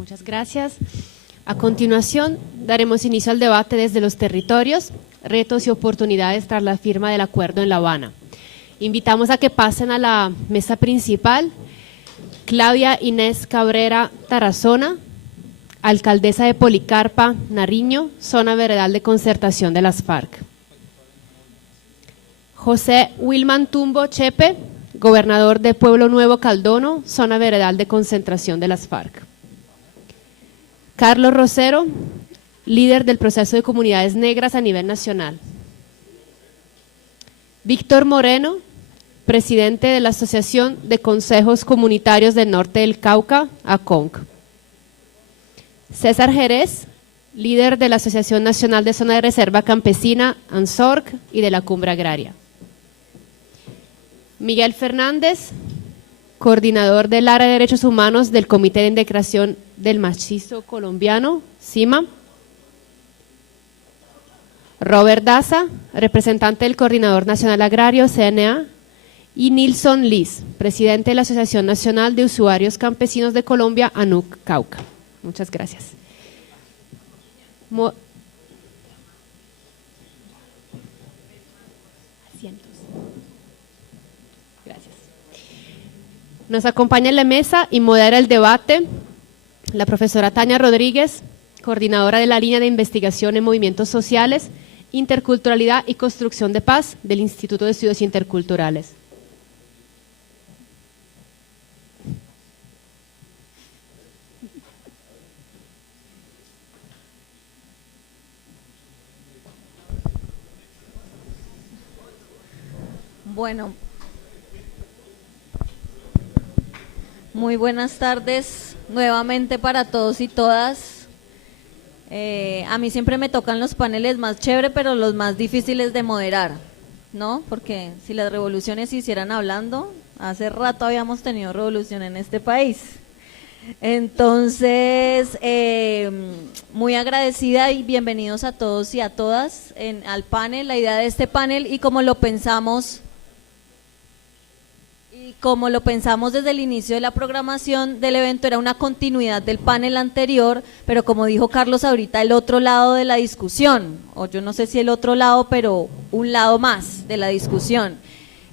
Muchas gracias. A continuación, daremos inicio al debate desde los territorios, retos y oportunidades tras la firma del acuerdo en La Habana. Invitamos a que pasen a la mesa principal Claudia Inés Cabrera Tarazona, alcaldesa de Policarpa, Nariño, zona veredal de concertación de las FARC. José Wilman Tumbo Chepe, gobernador de Pueblo Nuevo Caldono, zona veredal de concentración de las FARC. Carlos Rosero, líder del proceso de comunidades negras a nivel nacional. Víctor Moreno, presidente de la Asociación de Consejos Comunitarios del Norte del Cauca, ACONC. César Jerez, líder de la Asociación Nacional de Zona de Reserva Campesina, ANSORC, y de la Cumbre Agraria. Miguel Fernández, coordinador del área de Derechos Humanos del Comité de Integración del Macizo Colombiano, CIMA. Robert Daza, representante del Coordinador Nacional Agrario, CNA. Y Nilson Liz, presidente de la Asociación Nacional de Usuarios Campesinos de Colombia, ANUC Cauca. Muchas gracias. Gracias. Nos acompaña en la mesa y modera el debate la profesora Tania Rodríguez, coordinadora de la línea de investigación en movimientos sociales, interculturalidad y construcción de paz del Instituto de Estudios Interculturales. Bueno, muy buenas tardes nuevamente para todos y todas. A mí siempre me tocan los paneles más chévere, pero los más difíciles de moderar, ¿no? Porque si las revoluciones se hicieran hablando, hace rato habíamos tenido revolución en este país. Entonces, muy agradecida y bienvenidos a todos y a todas al panel. La idea de este panel y como lo pensamos desde el inicio de la programación del evento, era una continuidad del panel anterior, pero como dijo Carlos ahorita, el otro lado de la discusión, o yo no sé si el otro lado, pero un lado más de la discusión,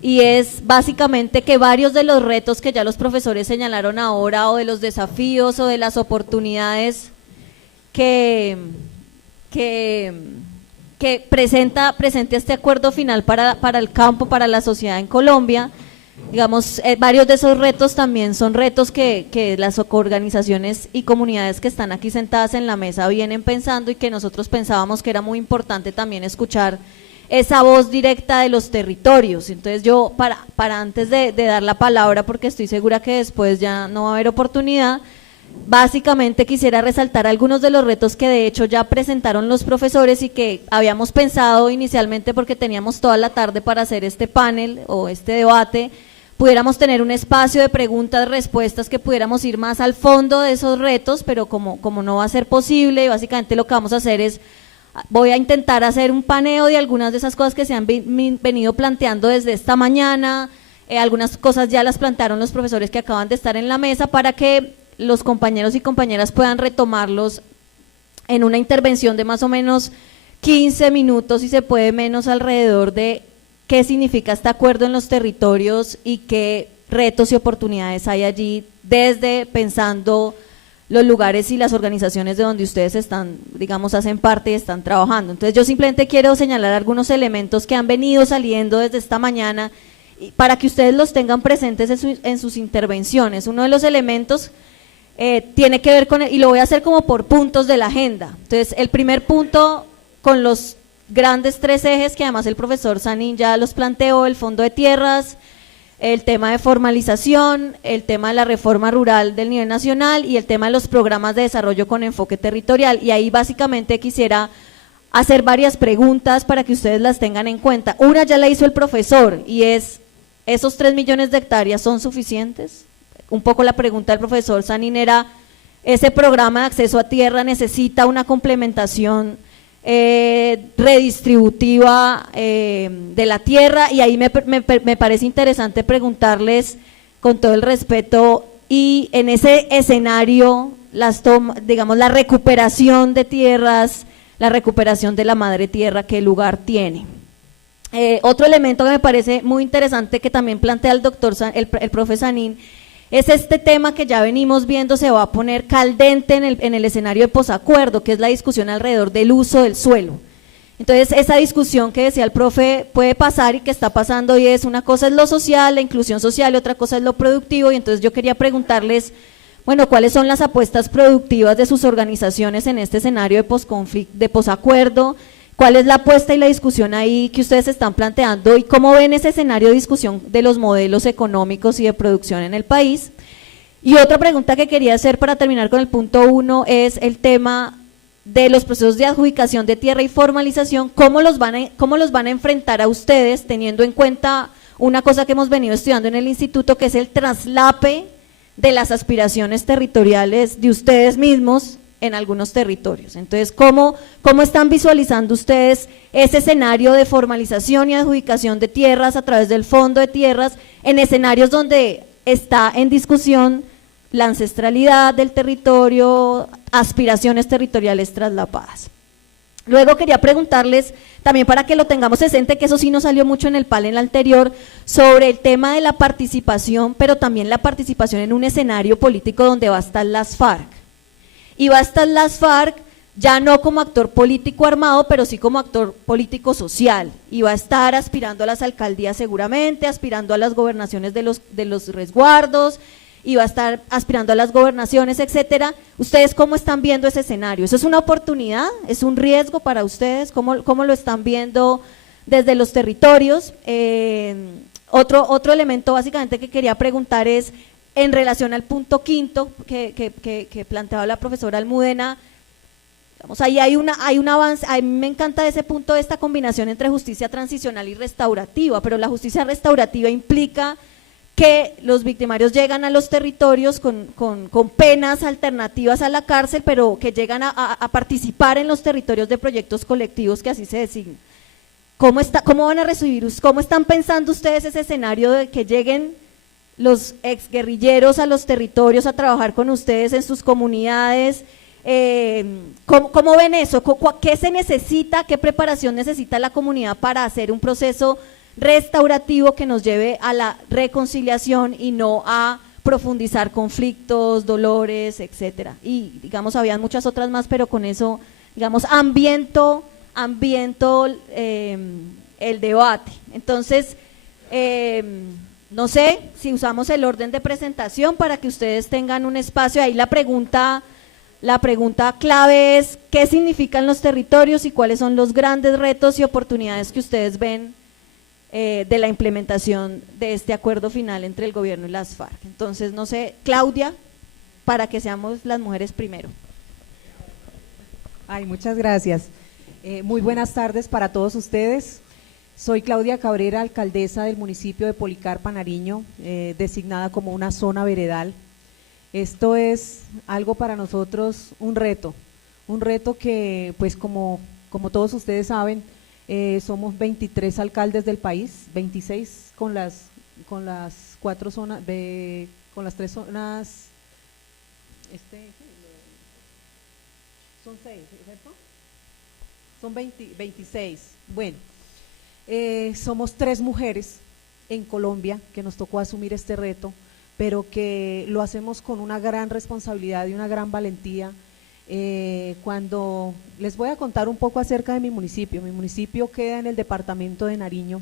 y es básicamente que varios de los retos que ya los profesores señalaron ahora, o de los desafíos, o de las oportunidades que presente este acuerdo final para el campo, para la sociedad en Colombia. Digamos, varios de esos retos también son retos que las organizaciones y comunidades que están aquí sentadas en la mesa vienen pensando y que nosotros pensábamos que era muy importante también escuchar esa voz directa de los territorios. Entonces yo, para antes de dar la palabra, porque estoy segura que después ya no va a haber oportunidad, básicamente quisiera resaltar algunos de los retos que de hecho ya presentaron los profesores y que habíamos pensado inicialmente, porque teníamos toda la tarde para hacer este panel o este debate, pudiéramos tener un espacio de preguntas, respuestas, que pudiéramos ir más al fondo de esos retos, pero como no va a ser posible, básicamente lo que vamos a hacer es, voy a intentar hacer un paneo de algunas de esas cosas que se han venido planteando desde esta mañana, algunas cosas ya las plantearon los profesores que acaban de estar en la mesa, para que los compañeros y compañeras puedan retomarlos en una intervención de más o menos 15 minutos, si se puede menos, alrededor de qué significa este acuerdo en los territorios y qué retos y oportunidades hay allí, desde pensando los lugares y las organizaciones de donde ustedes están, digamos, hacen parte y están trabajando. Entonces yo simplemente quiero señalar algunos elementos que han venido saliendo desde esta mañana para que ustedes los tengan presentes en sus intervenciones. Uno de los elementos tiene que ver con, y lo voy a hacer como por puntos de la agenda. Entonces el primer punto, con los grandes tres ejes que además el profesor Sanín ya los planteó: el fondo de tierras, el tema de formalización, el tema de la reforma rural del nivel nacional y el tema de los programas de desarrollo con enfoque territorial. Y ahí básicamente quisiera hacer varias preguntas para que ustedes las tengan en cuenta. Una ya la hizo el profesor y es, ¿esos 3 millones de hectáreas son suficientes? Un poco la pregunta del profesor Sanín era, ¿ese programa de acceso a tierra necesita una complementación redistributiva de la tierra? Y ahí me parece interesante preguntarles, con todo el respeto, y en ese escenario digamos, la recuperación de tierras, la recuperación de la madre tierra que el lugar tiene. Otro elemento que me parece muy interesante que también plantea el profe Sanín, es este tema que ya venimos viendo se va a poner caldente en el escenario de posacuerdo, que es la discusión alrededor del uso del suelo. Entonces, esa discusión que decía el profe puede pasar y que está pasando, y es una cosa es lo social, la inclusión social, y otra cosa es lo productivo, y entonces yo quería preguntarles, bueno, ¿cuáles son las apuestas productivas de sus organizaciones en este escenario de posacuerdo? ¿Cuál es la apuesta y la discusión ahí que ustedes están planteando y cómo ven ese escenario de discusión de los modelos económicos y de producción en el país? Y otra pregunta que quería hacer para terminar con el punto 1 es el tema de los procesos de adjudicación de tierra y formalización, ¿cómo los van a enfrentar a ustedes teniendo en cuenta una cosa que hemos venido estudiando en el instituto, que es el traslape de las aspiraciones territoriales de ustedes mismos en algunos territorios? Entonces, ¿cómo están visualizando ustedes ese escenario de formalización y adjudicación de tierras a través del Fondo de Tierras en escenarios donde está en discusión la ancestralidad del territorio, aspiraciones territoriales traslapadas? Luego quería preguntarles, también para que lo tengamos presente, que eso sí nos salió mucho en el panel anterior, sobre el tema de la participación, pero también la participación en un escenario político donde va a estar las FARC. Y va a estar las FARC ya no como actor político armado, pero sí como actor político social, y va a estar aspirando a las alcaldías seguramente, aspirando a las gobernaciones de los resguardos, y va a estar aspirando a las gobernaciones, etcétera. ¿Ustedes cómo están viendo ese escenario? ¿Eso es una oportunidad? ¿Es un riesgo para ustedes? ¿Cómo lo están viendo desde los territorios? Otro elemento básicamente que quería preguntar es, en relación al punto quinto que planteaba la profesora Almudena, digamos, ahí hay un avance. A mí me encanta ese punto de esta combinación entre justicia transicional y restaurativa, pero la justicia restaurativa implica que los victimarios llegan a los territorios con penas alternativas a la cárcel, pero que llegan a participar en los territorios de proyectos colectivos que así se designan. ¿Cómo van a recibir, cómo están pensando ustedes ese escenario de que lleguen los exguerrilleros a los territorios a trabajar con ustedes en sus comunidades? ¿Cómo ven eso? ¿Qué se necesita, qué preparación necesita la comunidad para hacer un proceso restaurativo que nos lleve a la reconciliación y no a profundizar conflictos, dolores, etcétera? Y digamos, habían muchas otras más, pero con eso, digamos, ambiento el debate. Entonces, no sé si usamos el orden de presentación para que ustedes tengan un espacio. Ahí la pregunta clave es: ¿qué significan los territorios y cuáles son los grandes retos y oportunidades que ustedes ven de la implementación de este acuerdo final entre el gobierno y las FARC? Entonces, no sé, Claudia, para que seamos las mujeres primero. Ay, muchas gracias. Muy buenas tardes para todos ustedes. Soy Claudia Cabrera, alcaldesa del municipio de Policarpa, Nariño, designada como una zona veredal. Esto es algo para nosotros un reto que, pues como todos ustedes saben, somos 23 alcaldes del país, 26 con las 4 zonas, con las 3 zonas, son 6, ¿cierto? Son 26. Bueno, somos 3 mujeres en Colombia que nos tocó asumir este reto, pero que lo hacemos con una gran responsabilidad y una gran valentía. Cuando les voy a contar un poco acerca de mi municipio queda en el departamento de Nariño,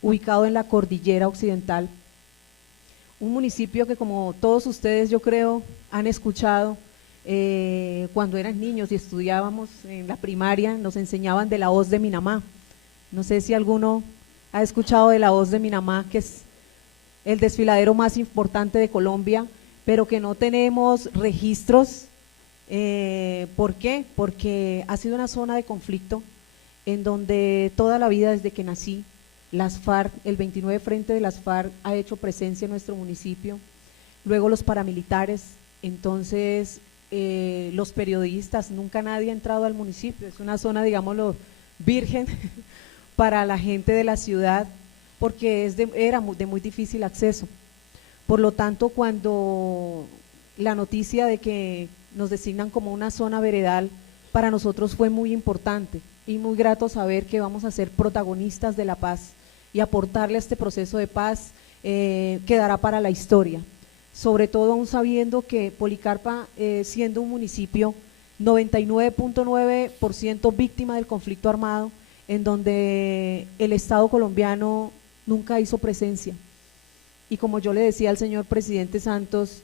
ubicado en la cordillera occidental, un municipio que, como todos ustedes yo creo han escuchado, cuando eran niños y estudiábamos en la primaria nos enseñaban de la hoz de Minamá. No sé si alguno ha escuchado de la hoz de Minamá, que es el desfiladero más importante de Colombia, pero que no tenemos registros. ¿Por qué? Porque ha sido una zona de conflicto en donde toda la vida, desde que nací, las FARC, el 29 Frente de las FARC ha hecho presencia en nuestro municipio, luego los paramilitares. Entonces los periodistas, nunca nadie ha entrado al municipio, es una zona, digámoslo, virgen para la gente de la ciudad, porque era de muy difícil acceso. Por lo tanto, cuando la noticia de que nos designan como una zona veredal, para nosotros fue muy importante y muy grato saber que vamos a ser protagonistas de la paz y aportarle a este proceso de paz, quedará para la historia, sobre todo aún sabiendo que Policarpa, siendo un municipio 99.9% víctima del conflicto armado, en donde el Estado colombiano nunca hizo presencia. Y como yo le decía al señor presidente Santos,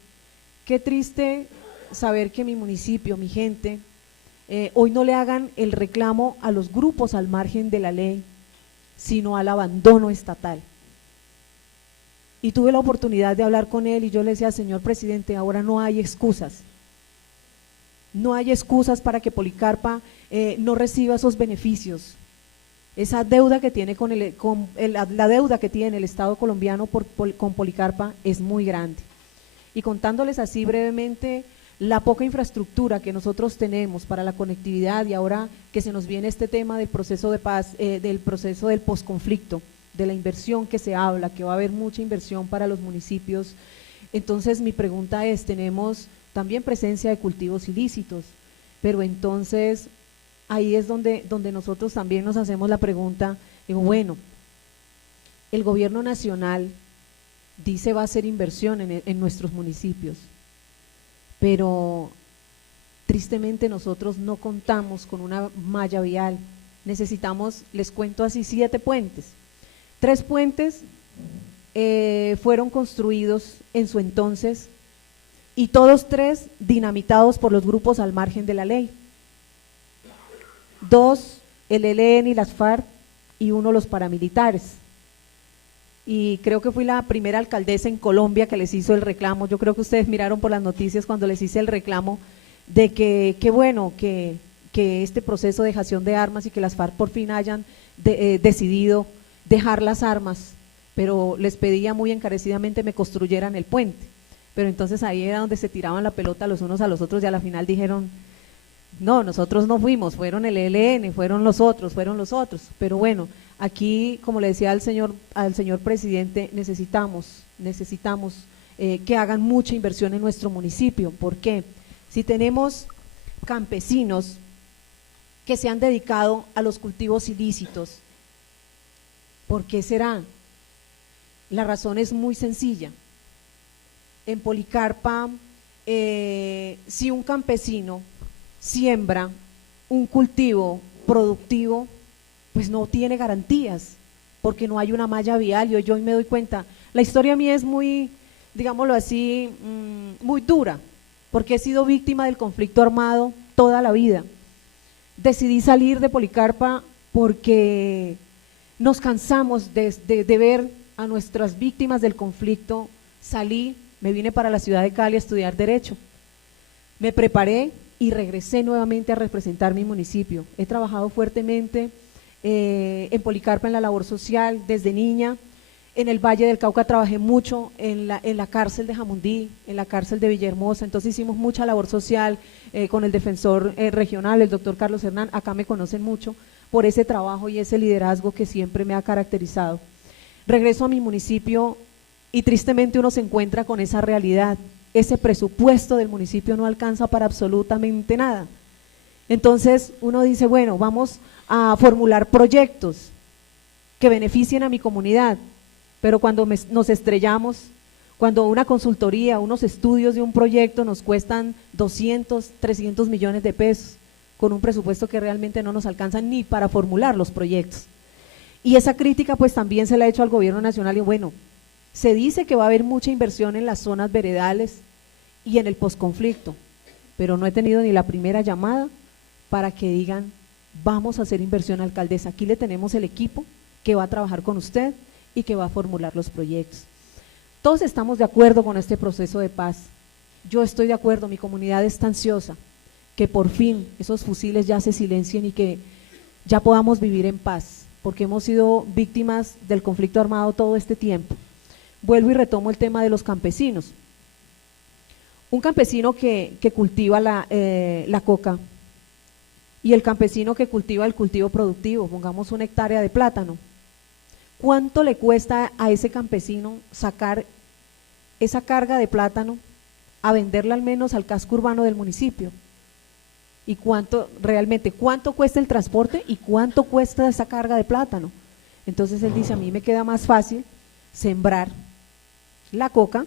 qué triste saber que mi municipio, mi gente, hoy no le hagan el reclamo a los grupos al margen de la ley, sino al abandono estatal. Y tuve la oportunidad de hablar con él y yo le decía, señor presidente, ahora no hay excusas. No hay excusas para que Policarpa no reciba esos beneficios. Esa deuda que tiene la deuda que tiene el Estado colombiano con Policarpa es muy grande. Y contándoles así brevemente la poca infraestructura que nosotros tenemos para la conectividad, y ahora que se nos viene este tema del proceso de paz, del proceso del posconflicto, de la inversión que se habla, que va a haber mucha inversión para los municipios. Entonces mi pregunta es, tenemos también presencia de cultivos ilícitos, pero entonces ahí es donde nosotros también nos hacemos la pregunta, digo, bueno, el gobierno nacional dice va a hacer inversión en nuestros municipios, pero tristemente nosotros no contamos con una malla vial. Necesitamos, les cuento así, 7 puentes. 3 puentes fueron construidos en su entonces y todos 3 dinamitados por los grupos al margen de la ley. 2 el ELN y las FARC y 1 los paramilitares. Y creo que fui la primera alcaldesa en Colombia que les hizo el reclamo. Yo creo que ustedes miraron por las noticias cuando les hice el reclamo de que qué bueno que este proceso de dejación de armas y que las FARC por fin hayan decidido dejar las armas, pero les pedía muy encarecidamente me construyeran el puente. Pero entonces ahí era donde se tiraban la pelota los unos a los otros y a la final dijeron, no, nosotros no fuimos, fueron el ELN, fueron los otros. Pero bueno, aquí, como le decía al señor presidente, necesitamos que hagan mucha inversión en nuestro municipio. ¿Por qué? Si tenemos campesinos que se han dedicado a los cultivos ilícitos, ¿por qué será? La razón es muy sencilla. En Policarpa, si un campesino siembra un cultivo productivo, pues no tiene garantías, porque no hay una malla vial. Y yo me doy cuenta, la historia mía es muy, digámoslo así, muy dura, porque he sido víctima del conflicto armado toda la vida. Decidí salir de Policarpa porque nos cansamos de ver a nuestras víctimas del conflicto. Salí, me vine para la ciudad de Cali a estudiar Derecho, me preparé y regresé nuevamente a representar mi municipio. He trabajado fuertemente en Policarpa en la labor social desde niña. En el Valle del Cauca trabajé mucho en la cárcel de Jamundí, en la cárcel de Villahermosa. Entonces hicimos mucha labor social con el defensor regional, el doctor Carlos Hernán. Acá me conocen mucho por ese trabajo y ese liderazgo que siempre me ha caracterizado. Regreso a mi municipio y tristemente uno se encuentra con esa realidad. Ese presupuesto del municipio no alcanza para absolutamente nada. Entonces uno dice, bueno, vamos a formular proyectos que beneficien a mi comunidad, pero cuando nos estrellamos, cuando una consultoría, unos estudios de un proyecto nos cuestan 200, 300 millones de pesos, con un presupuesto que realmente no nos alcanza ni para formular los proyectos. Y esa crítica pues también se la ha hecho al gobierno nacional y bueno, se dice que va a haber mucha inversión en las zonas veredales y en el posconflicto, pero no he tenido ni la primera llamada para que digan, vamos a hacer inversión, alcaldesa, aquí le tenemos el equipo que va a trabajar con usted y que va a formular los proyectos. Todos estamos de acuerdo con este proceso de paz, yo estoy de acuerdo, mi comunidad está ansiosa, que por fin esos fusiles ya se silencien y que ya podamos vivir en paz, porque hemos sido víctimas del conflicto armado todo este tiempo. Vuelvo y retomo el tema de los campesinos. Un campesino que cultiva la coca y el campesino que cultiva el cultivo productivo, pongamos 1 hectárea de plátano, ¿cuánto le cuesta a ese campesino sacar esa carga de plátano a venderla al menos al casco urbano del municipio. ¿Y cuánto cuesta el transporte y cuánto cuesta esa carga de plátano? Entonces él dice, a mí me queda más fácil sembrar la coca,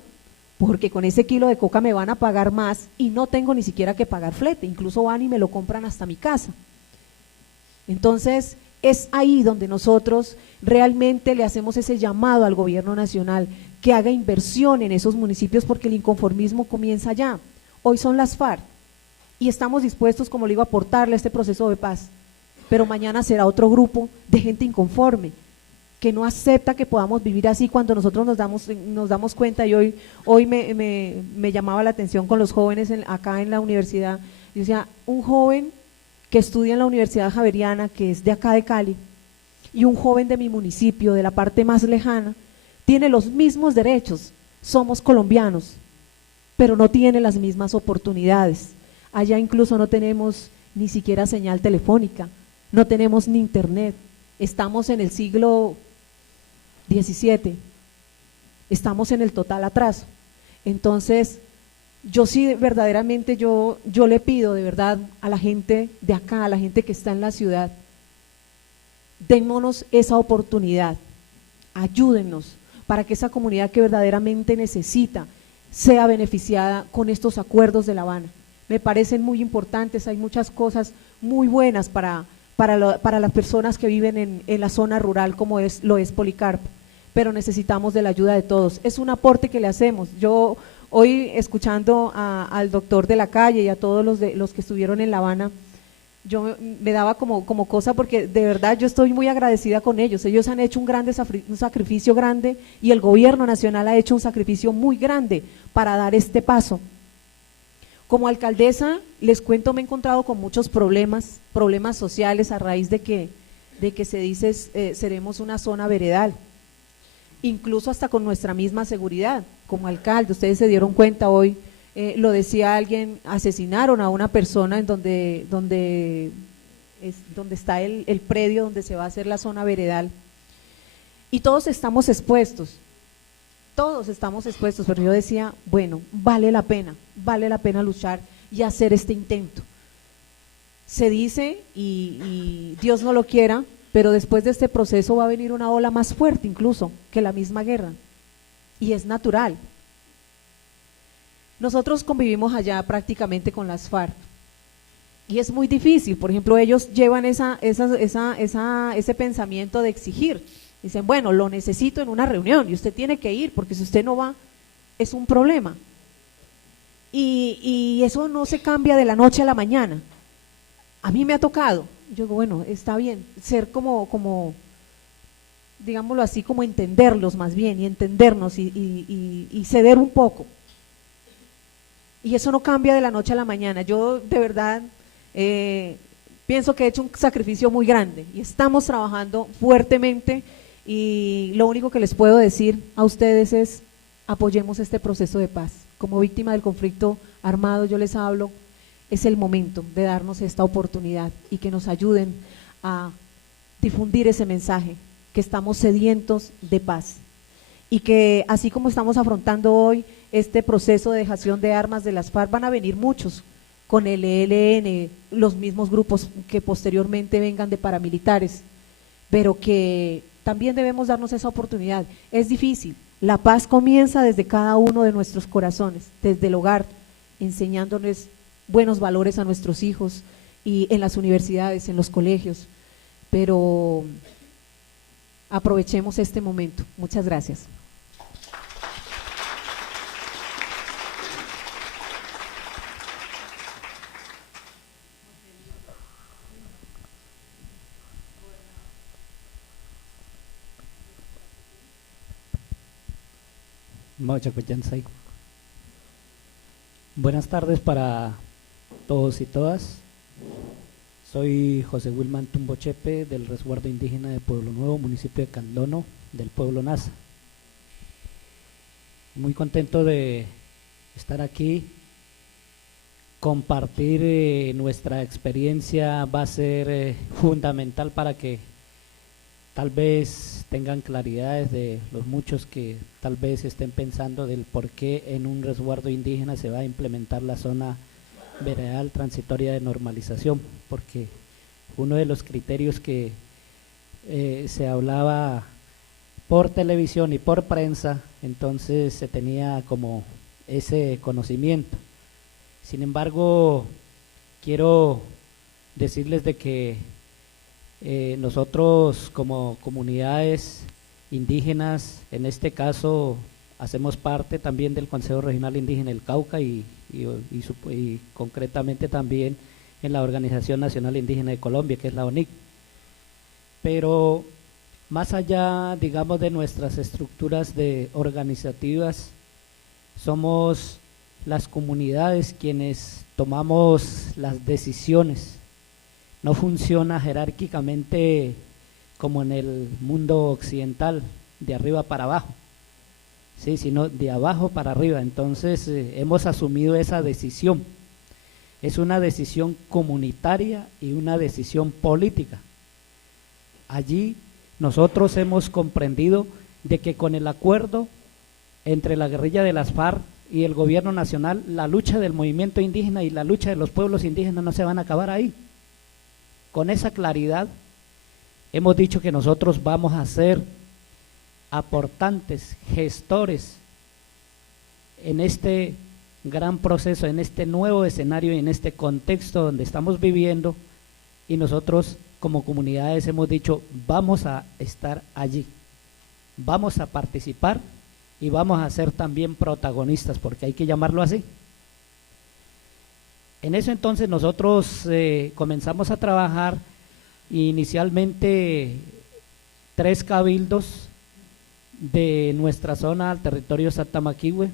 porque con ese kilo de coca me van a pagar más y no tengo ni siquiera que pagar flete, incluso van y me lo compran hasta mi casa. Entonces es ahí donde nosotros realmente le hacemos ese llamado al gobierno nacional, que haga inversión en esos municipios, porque el inconformismo comienza allá. Hoy son las FARC y estamos dispuestos, como le digo, a aportarle a este proceso de paz, pero mañana será otro grupo de gente inconforme, que no acepta que podamos vivir así, cuando nosotros nos damos cuenta. Y hoy me llamaba la atención con los jóvenes acá en la universidad. Yo decía, un joven que estudia en la Universidad Javeriana, que es de acá de Cali, y un joven de mi municipio, de la parte más lejana, tiene los mismos derechos, somos colombianos, pero no tiene las mismas oportunidades. Allá incluso no tenemos ni siquiera señal telefónica, no tenemos ni internet, estamos en el siglo XVII, estamos en el total atraso. Entonces, yo sí verdaderamente, yo le pido de verdad a la gente de acá, a la gente que está en la ciudad, démonos esa oportunidad, ayúdennos para que esa comunidad que verdaderamente necesita sea beneficiada con estos acuerdos de La Habana. Me parecen muy importantes, hay muchas cosas muy buenas para las personas que viven en la zona rural, como lo es Policarpo, pero necesitamos de la ayuda de todos. Es un aporte que le hacemos. Yo hoy, escuchando al doctor de la calle y a todos los que estuvieron en La Habana, yo me daba como cosa, porque de verdad yo estoy muy agradecida con ellos. Ellos han hecho un sacrificio grande, y el gobierno nacional ha hecho un sacrificio muy grande para dar este paso. Como alcaldesa, les cuento, me he encontrado con muchos problemas sociales a raíz de que se dice seremos una zona veredal, incluso hasta con nuestra misma seguridad. Como alcalde, ustedes se dieron cuenta hoy, lo decía alguien, asesinaron a una persona en donde está el predio donde se va a hacer la zona veredal, y todos estamos expuestos, pero yo decía, bueno, vale la pena luchar y hacer este intento. Se dice, y Dios no lo quiera, pero después de este proceso va a venir una ola más fuerte incluso que la misma guerra, y es natural. Nosotros convivimos allá prácticamente con las FARC, y es muy difícil. Por ejemplo, ellos llevan ese pensamiento de exigir. Dicen, bueno, lo necesito en una reunión y usted tiene que ir, porque si usted no va, es un problema. Y eso no se cambia de la noche a la mañana. A mí me ha tocado, yo digo, bueno, está bien, ser como digámoslo así, como entenderlos más bien, y entendernos y ceder un poco. Y eso no cambia de la noche a la mañana. Yo de verdad pienso que he hecho un sacrificio muy grande y estamos trabajando fuertemente, y lo único que les puedo decir a ustedes es: apoyemos este proceso de paz. Como víctima del conflicto armado yo les hablo, es el momento de darnos esta oportunidad y que nos ayuden a difundir ese mensaje, que estamos sedientos de paz, y que así como estamos afrontando hoy este proceso de dejación de armas de las FARC, van a venir muchos con el ELN, los mismos grupos que posteriormente vengan de paramilitares, pero que también debemos darnos esa oportunidad. Es difícil, la paz comienza desde cada uno de nuestros corazones, desde el hogar, enseñándoles buenos valores a nuestros hijos, y en las universidades, en los colegios, pero aprovechemos este momento. Muchas gracias. Buenas tardes para todos y todas. Soy José Wilman Tumbochepe, del resguardo indígena de Pueblo Nuevo, municipio de Candono, del pueblo Nasa. Muy contento de estar aquí. Compartir nuestra experiencia va a ser fundamental para que tal vez tengan claridades de los muchos que tal vez estén pensando del por qué en un resguardo indígena se va a implementar la zona veredal transitoria de normalización, porque uno de los criterios que se hablaba por televisión y por prensa, entonces se tenía como ese conocimiento. Sin embargo, quiero decirles de que nosotros como comunidades indígenas, en este caso hacemos parte también del Consejo Regional Indígena del Cauca y concretamente también en la Organización Nacional Indígena de Colombia, que es la ONIC. Pero más allá, digamos, de nuestras estructuras organizativas, somos las comunidades quienes tomamos las decisiones. No funciona jerárquicamente como en el mundo occidental, de arriba para abajo, ¿sí? Sino de abajo para arriba. Entonces hemos asumido esa decisión. Es una decisión comunitaria y una decisión política. Allí nosotros hemos comprendido de que con el acuerdo entre la guerrilla de las FARC y el gobierno nacional, la lucha del movimiento indígena y la lucha de los pueblos indígenas no se van a acabar ahí. Con esa claridad hemos dicho que nosotros vamos a ser aportantes, gestores en este gran proceso, en este nuevo escenario y en este contexto donde estamos viviendo, y nosotros como comunidades hemos dicho vamos a estar allí, vamos a participar y vamos a ser también protagonistas, porque hay que llamarlo así. En eso entonces nosotros comenzamos a trabajar inicialmente 3 cabildos de nuestra zona al territorio Satamaquihue.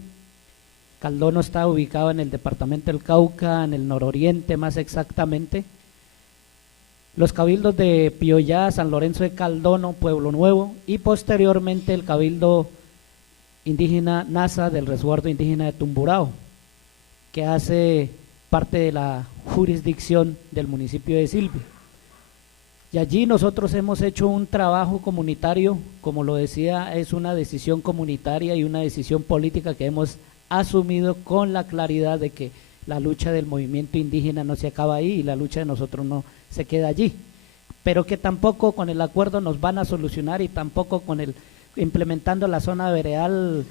Caldono está ubicado en el departamento del Cauca, en el nororiente más exactamente. Los cabildos de Pioyá, San Lorenzo de Caldono, Pueblo Nuevo, y posteriormente el cabildo indígena NASA del resguardo indígena de Tumburao, que hace parte de la jurisdicción del municipio de Silvia. Y allí nosotros hemos hecho un trabajo comunitario, como lo decía, es una decisión comunitaria y una decisión política que hemos asumido con la claridad de que la lucha del movimiento indígena no se acaba ahí y la lucha de nosotros no se queda allí, pero que tampoco con el acuerdo nos van a solucionar y tampoco con el implementando la zona veredal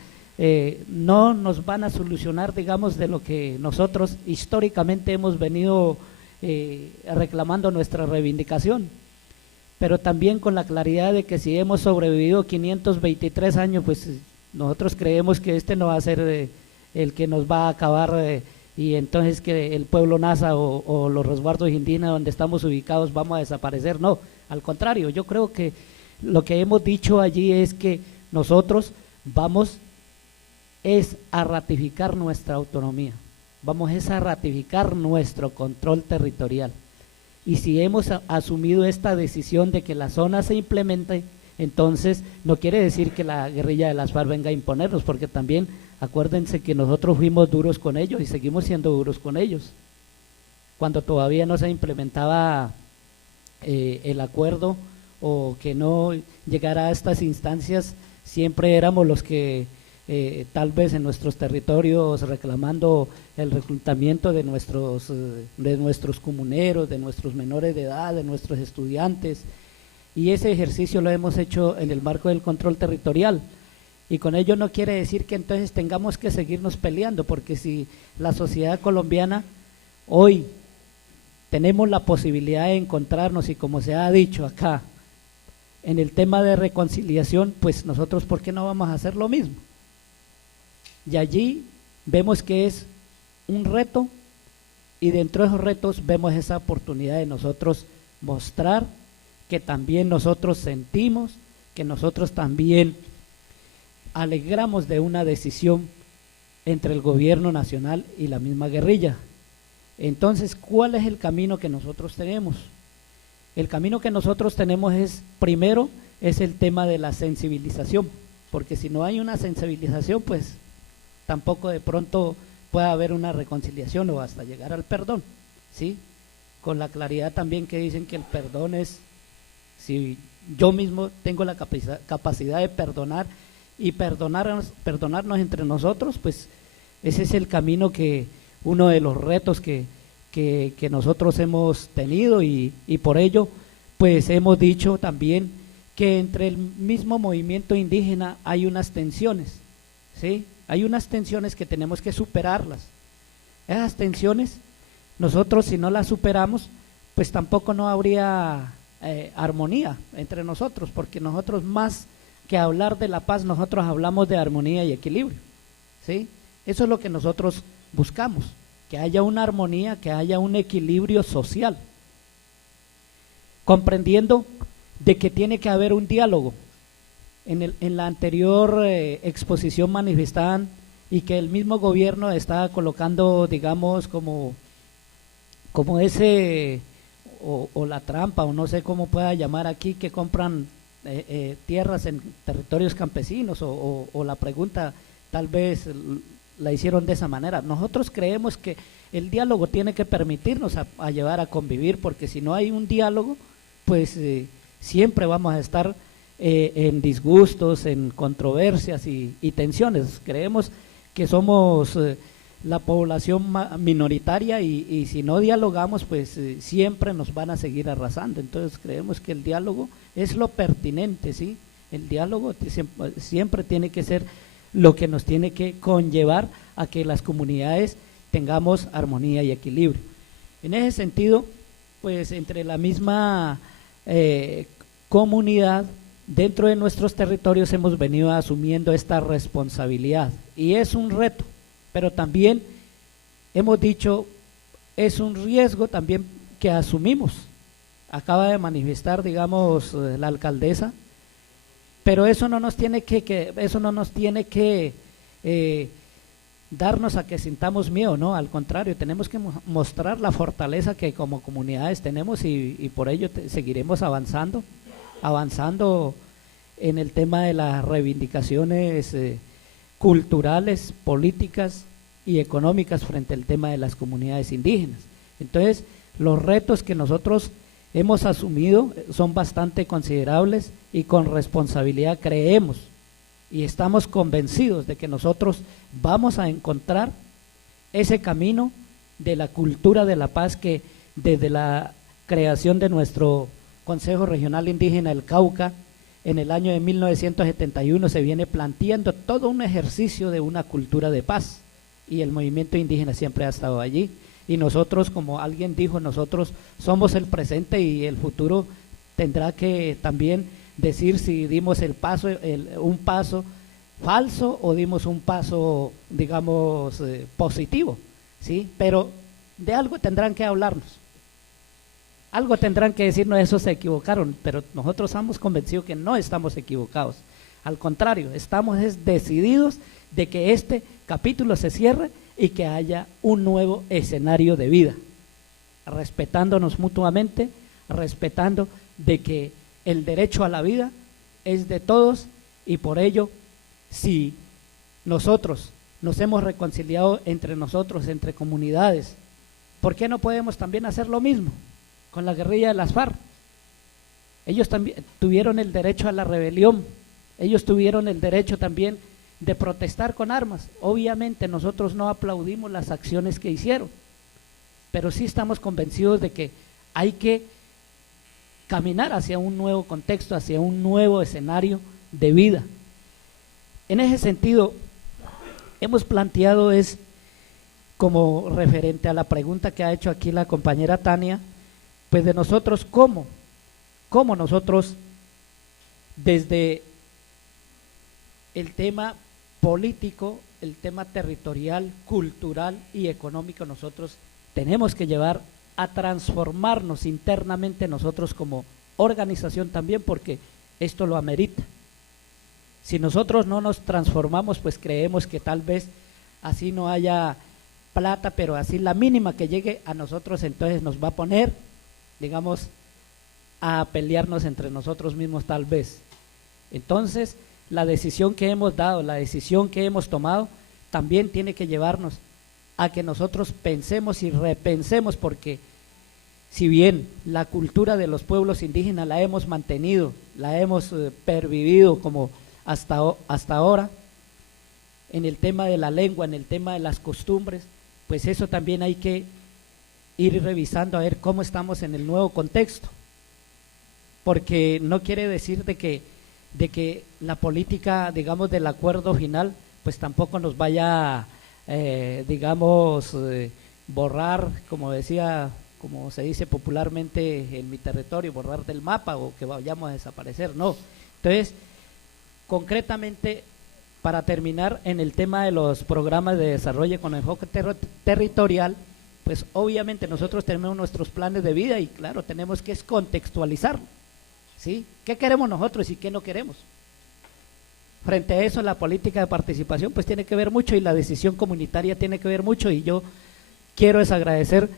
no nos van a solucionar, digamos, de lo que nosotros históricamente hemos venido reclamando nuestra reivindicación, pero también con la claridad de que si hemos sobrevivido 523 años, pues nosotros creemos que este no va a ser el que nos va a acabar y entonces que el pueblo NASA o los resguardos indígenas donde estamos ubicados vamos a desaparecer. No, al contrario, yo creo que lo que hemos dicho allí es que nosotros vamos a ratificar nuestra autonomía, vamos a ratificar nuestro control territorial, y si hemos asumido esta decisión de que la zona se implemente, entonces no quiere decir que la guerrilla de las FARC venga a imponernos, porque también acuérdense que nosotros fuimos duros con ellos y seguimos siendo duros con ellos. Cuando todavía no se implementaba el acuerdo o que no llegara a estas instancias, siempre éramos los que tal vez en nuestros territorios reclamando el reclutamiento de nuestros comuneros, de nuestros menores de edad, de nuestros estudiantes, y ese ejercicio lo hemos hecho en el marco del control territorial. Y con ello no quiere decir que entonces tengamos que seguirnos peleando, porque si la sociedad colombiana hoy tenemos la posibilidad de encontrarnos, y como se ha dicho acá, en el tema de reconciliación, pues nosotros ¿por qué no vamos a hacer lo mismo? Y allí vemos que es un reto, y dentro de esos retos vemos esa oportunidad de nosotros mostrar que también nosotros sentimos, que nosotros también alegramos de una decisión entre el gobierno nacional y la misma guerrilla. Entonces, ¿cuál es el camino que nosotros tenemos? El camino que nosotros tenemos es, primero, es el tema de la sensibilización, porque si no hay una sensibilización, pues tampoco de pronto puede haber una reconciliación o hasta llegar al perdón, ¿sí? Con la claridad también que dicen que el perdón es, si yo mismo tengo la capacidad de perdonar y perdonarnos entre nosotros, pues ese es el camino que, uno de los retos que nosotros hemos tenido y por ello pues hemos dicho también que entre el mismo movimiento indígena hay unas tensiones, ¿sí? Hay unas tensiones que tenemos que superarlas. Esas tensiones, nosotros si no las superamos, pues tampoco no habría armonía entre nosotros, porque nosotros más que hablar de la paz, nosotros hablamos de armonía y equilibrio, ¿sí? Eso es lo que nosotros buscamos, que haya una armonía, que haya un equilibrio social, comprendiendo de que tiene que haber un diálogo. En la anterior exposición manifestaban y que el mismo gobierno está colocando, digamos, como ese, o la trampa, o no sé cómo pueda llamar aquí, que compran tierras en territorios campesinos, o la pregunta tal vez la hicieron de esa manera. Nosotros creemos que el diálogo tiene que permitirnos a llevar a convivir, porque si no hay un diálogo, pues siempre vamos a estar en disgustos, en controversias y tensiones. Creemos que somos la población minoritaria y si no dialogamos, pues siempre nos van a seguir arrasando. Entonces creemos que el diálogo es lo pertinente, ¿sí? El diálogo siempre tiene que ser lo que nos tiene que conllevar a que las comunidades tengamos armonía y equilibrio. En ese sentido, pues entre la misma comunidad, dentro de nuestros territorios hemos venido asumiendo esta responsabilidad y es un reto, pero también hemos dicho es un riesgo también que asumimos. Acaba de manifestar, digamos, la alcaldesa, pero eso no nos tiene que darnos a que sintamos miedo, no, al contrario, tenemos que mostrar la fortaleza que como comunidades tenemos y por ello seguiremos avanzando en el tema de las reivindicaciones culturales, políticas y económicas frente al tema de las comunidades indígenas. Entonces, los retos que nosotros hemos asumido son bastante considerables y con responsabilidad creemos y estamos convencidos de que nosotros vamos a encontrar ese camino de la cultura de la paz que desde la creación de nuestro Consejo Regional Indígena del Cauca en el año de 1971 se viene planteando todo un ejercicio de una cultura de paz y el movimiento indígena siempre ha estado allí y nosotros, como alguien dijo, nosotros somos el presente y el futuro tendrá que también decir si dimos un paso falso o dimos un paso, digamos, positivo, ¿sí? Pero de algo tendrán que hablarnos, algo tendrán que decirnos, eso se equivocaron, pero nosotros estamos convencidos que no estamos equivocados, al contrario, estamos decididos de que este capítulo se cierre y que haya un nuevo escenario de vida, respetándonos mutuamente, respetando de que el derecho a la vida es de todos y por ello, si nosotros nos hemos reconciliado entre nosotros, entre comunidades, ¿por qué no podemos también hacer lo mismo con la guerrilla de las FARC? Ellos también tuvieron el derecho a la rebelión, ellos tuvieron el derecho también de protestar con armas. Obviamente nosotros no aplaudimos las acciones que hicieron, pero sí estamos convencidos de que hay que caminar hacia un nuevo contexto, hacia un nuevo escenario de vida. En ese sentido, hemos planteado es como referente a la pregunta que ha hecho aquí la compañera Tania, pues de nosotros cómo nosotros desde el tema político, el tema territorial, cultural y económico, nosotros tenemos que llevar a transformarnos internamente nosotros como organización también, porque esto lo amerita. Si nosotros no nos transformamos, pues creemos que tal vez así no haya plata, pero así la mínima que llegue a nosotros, entonces nos va a poner, digamos, a pelearnos entre nosotros mismos tal vez. Entonces, la decisión que hemos dado, la decisión que hemos tomado, también tiene que llevarnos a que nosotros pensemos y repensemos, porque si bien la cultura de los pueblos indígenas la hemos mantenido, la hemos pervivido como hasta ahora, en el tema de la lengua, en el tema de las costumbres, pues eso también hay que ir revisando a ver cómo estamos en el nuevo contexto, porque no quiere decir de que la política, digamos, del acuerdo final, pues tampoco nos vaya, borrar, como se dice popularmente en mi territorio, borrar del mapa o que vayamos a desaparecer, no. Entonces, concretamente, para terminar en el tema de los programas de desarrollo con enfoque territorial, pues obviamente nosotros tenemos nuestros planes de vida y claro, tenemos que contextualizarlo, ¿sí? ¿Qué queremos nosotros y qué no queremos? Frente a eso, la política de participación pues tiene que ver mucho y la decisión comunitaria tiene que ver mucho, y yo quiero agradecer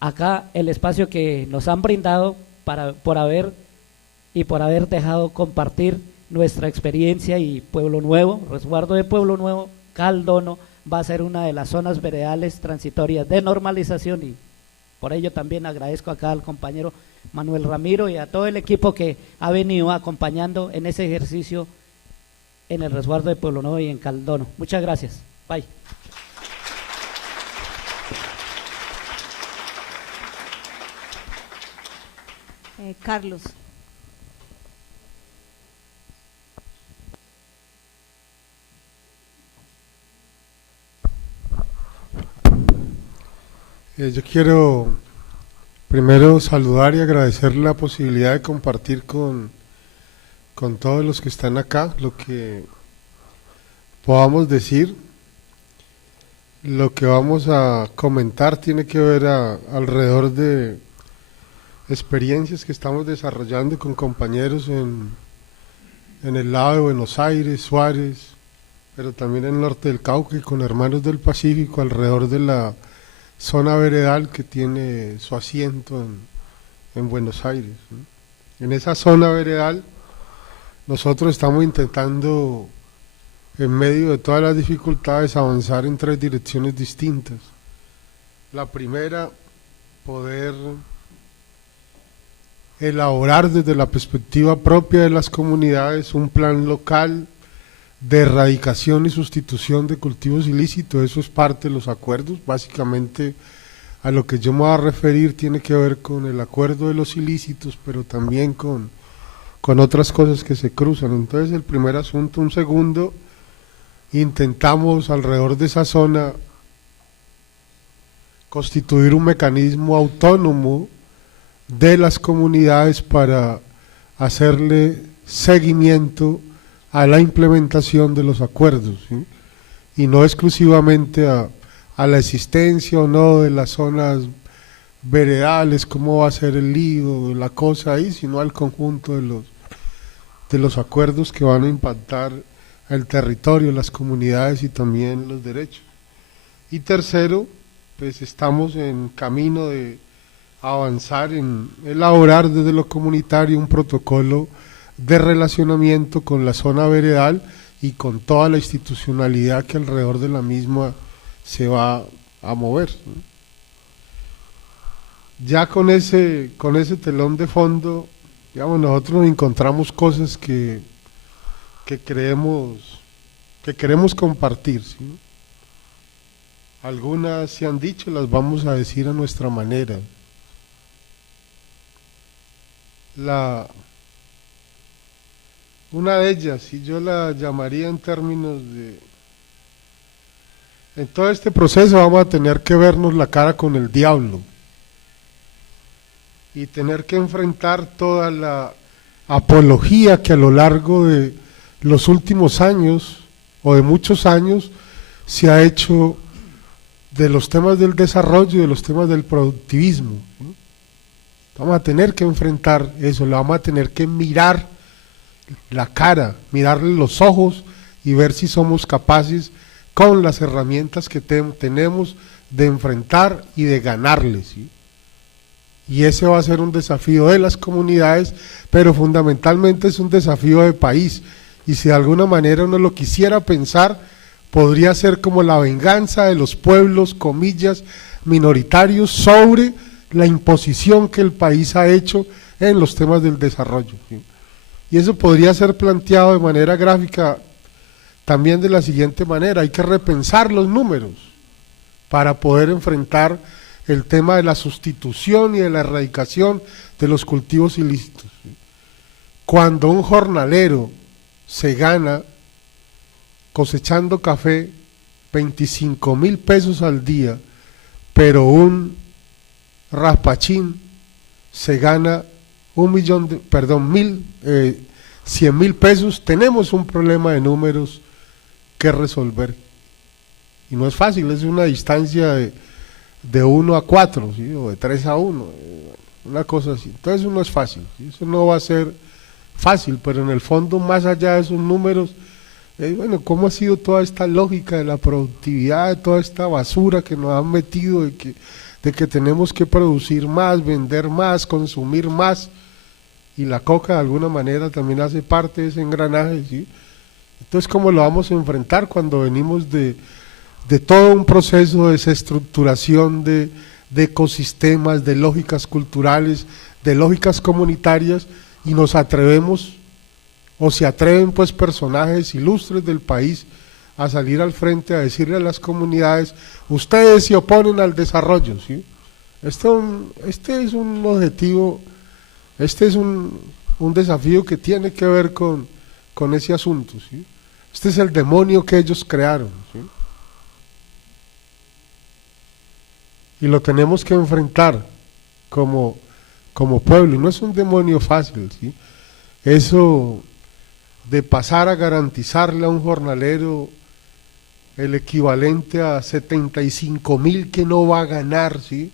acá el espacio que nos han brindado por haber dejado compartir nuestra experiencia, y Pueblo Nuevo, resguardo de Pueblo Nuevo, Caldono, va a ser una de las zonas veredales transitorias de normalización, y por ello también agradezco acá al compañero Manuel Ramiro y a todo el equipo que ha venido acompañando en ese ejercicio en el resguardo de Pueblo Nuevo y en Caldono. Muchas gracias. Bye. Carlos. Yo quiero primero saludar y agradecer la posibilidad de compartir con todos los que están acá lo que podamos decir. Lo que vamos a comentar tiene que ver alrededor de experiencias que estamos desarrollando con compañeros en el lado de Buenos Aires, Suárez, pero también en el norte del Cauca y con hermanos del Pacífico alrededor de la zona veredal que tiene su asiento en Buenos Aires, ¿no? En esa zona veredal nosotros estamos intentando, en medio de todas las dificultades, avanzar en 3 direcciones distintas. La primera, poder elaborar desde la perspectiva propia de las comunidades un plan local de erradicación y sustitución de cultivos ilícitos. Eso es parte de los acuerdos. Básicamente a lo que yo me voy a referir tiene que ver con el acuerdo de los ilícitos, pero también con otras cosas que se cruzan. Entonces, el primer asunto. Un segundo, intentamos alrededor de esa zona constituir un mecanismo autónomo de las comunidades para hacerle seguimiento a la implementación de los acuerdos, ¿sí? Y no exclusivamente a la existencia o no de las zonas veredales, cómo va a ser el lío, la cosa ahí, sino al conjunto de los acuerdos que van a impactar el territorio, las comunidades y también los derechos. Y tercero, pues estamos en camino de avanzar en elaborar desde lo comunitario un protocolo de relacionamiento con la zona veredal y con toda la institucionalidad que alrededor de la misma se va a mover, ¿no? Ya con ese telón de fondo, digamos, nosotros encontramos cosas que queremos compartir, ¿sí? Algunas se han dicho, las vamos a decir a nuestra manera. Una de ellas, y yo la llamaría en términos de, en todo este proceso vamos a tener que vernos la cara con el diablo y tener que enfrentar toda la apología que a lo largo de los últimos años o de muchos años se ha hecho de los temas del desarrollo y de los temas del productivismo, ¿no? Vamos a tener que enfrentar eso, le vamos a tener que mirar la cara, mirarle los ojos y ver si somos capaces con las herramientas que tenemos de enfrentar y de ganarles, ¿sí? Y ese va a ser un desafío de las comunidades, pero fundamentalmente es un desafío de país, y si de alguna manera uno lo quisiera pensar, podría ser como la venganza de los pueblos, comillas, minoritarios sobre la imposición que el país ha hecho en los temas del desarrollo, ¿sí? Y eso podría ser planteado de manera gráfica también de la siguiente manera: hay que repensar los números para poder enfrentar el tema de la sustitución y de la erradicación de los cultivos ilícitos, ¿sí? Cuando un jornalero se gana cosechando café 25.000 pesos al día, pero un raspachín se gana 100.000 pesos, tenemos un problema de números que resolver. Y no es fácil, es una distancia de 1 a 4, ¿sí? O de 3 a 1, una cosa así. Entonces eso no es fácil, ¿sí? Eso no va a ser fácil, pero en el fondo, más allá de esos números, bueno, ¿cómo ha sido toda esta lógica de la productividad, de toda esta basura que nos han metido, de que tenemos que producir más, vender más, consumir más? Y la coca de alguna manera también hace parte de ese engranaje, ¿sí? Entonces, ¿cómo lo vamos a enfrentar cuando venimos de todo un proceso de desestructuración de ecosistemas, de lógicas culturales, de lógicas comunitarias, y nos atrevemos, o se atreven pues personajes ilustres del país a salir al frente a decirle a las comunidades: ustedes se oponen al desarrollo, ¿sí? Este es un objetivo, este es un desafío que tiene que ver con ese asunto, ¿sí? Este es el demonio que ellos crearon, ¿sí? Y lo tenemos que enfrentar como pueblo, y no es un demonio fácil, ¿sí? Eso de pasar a garantizarle a un jornalero el equivalente a 75.000 que no va a ganar, ¿sí?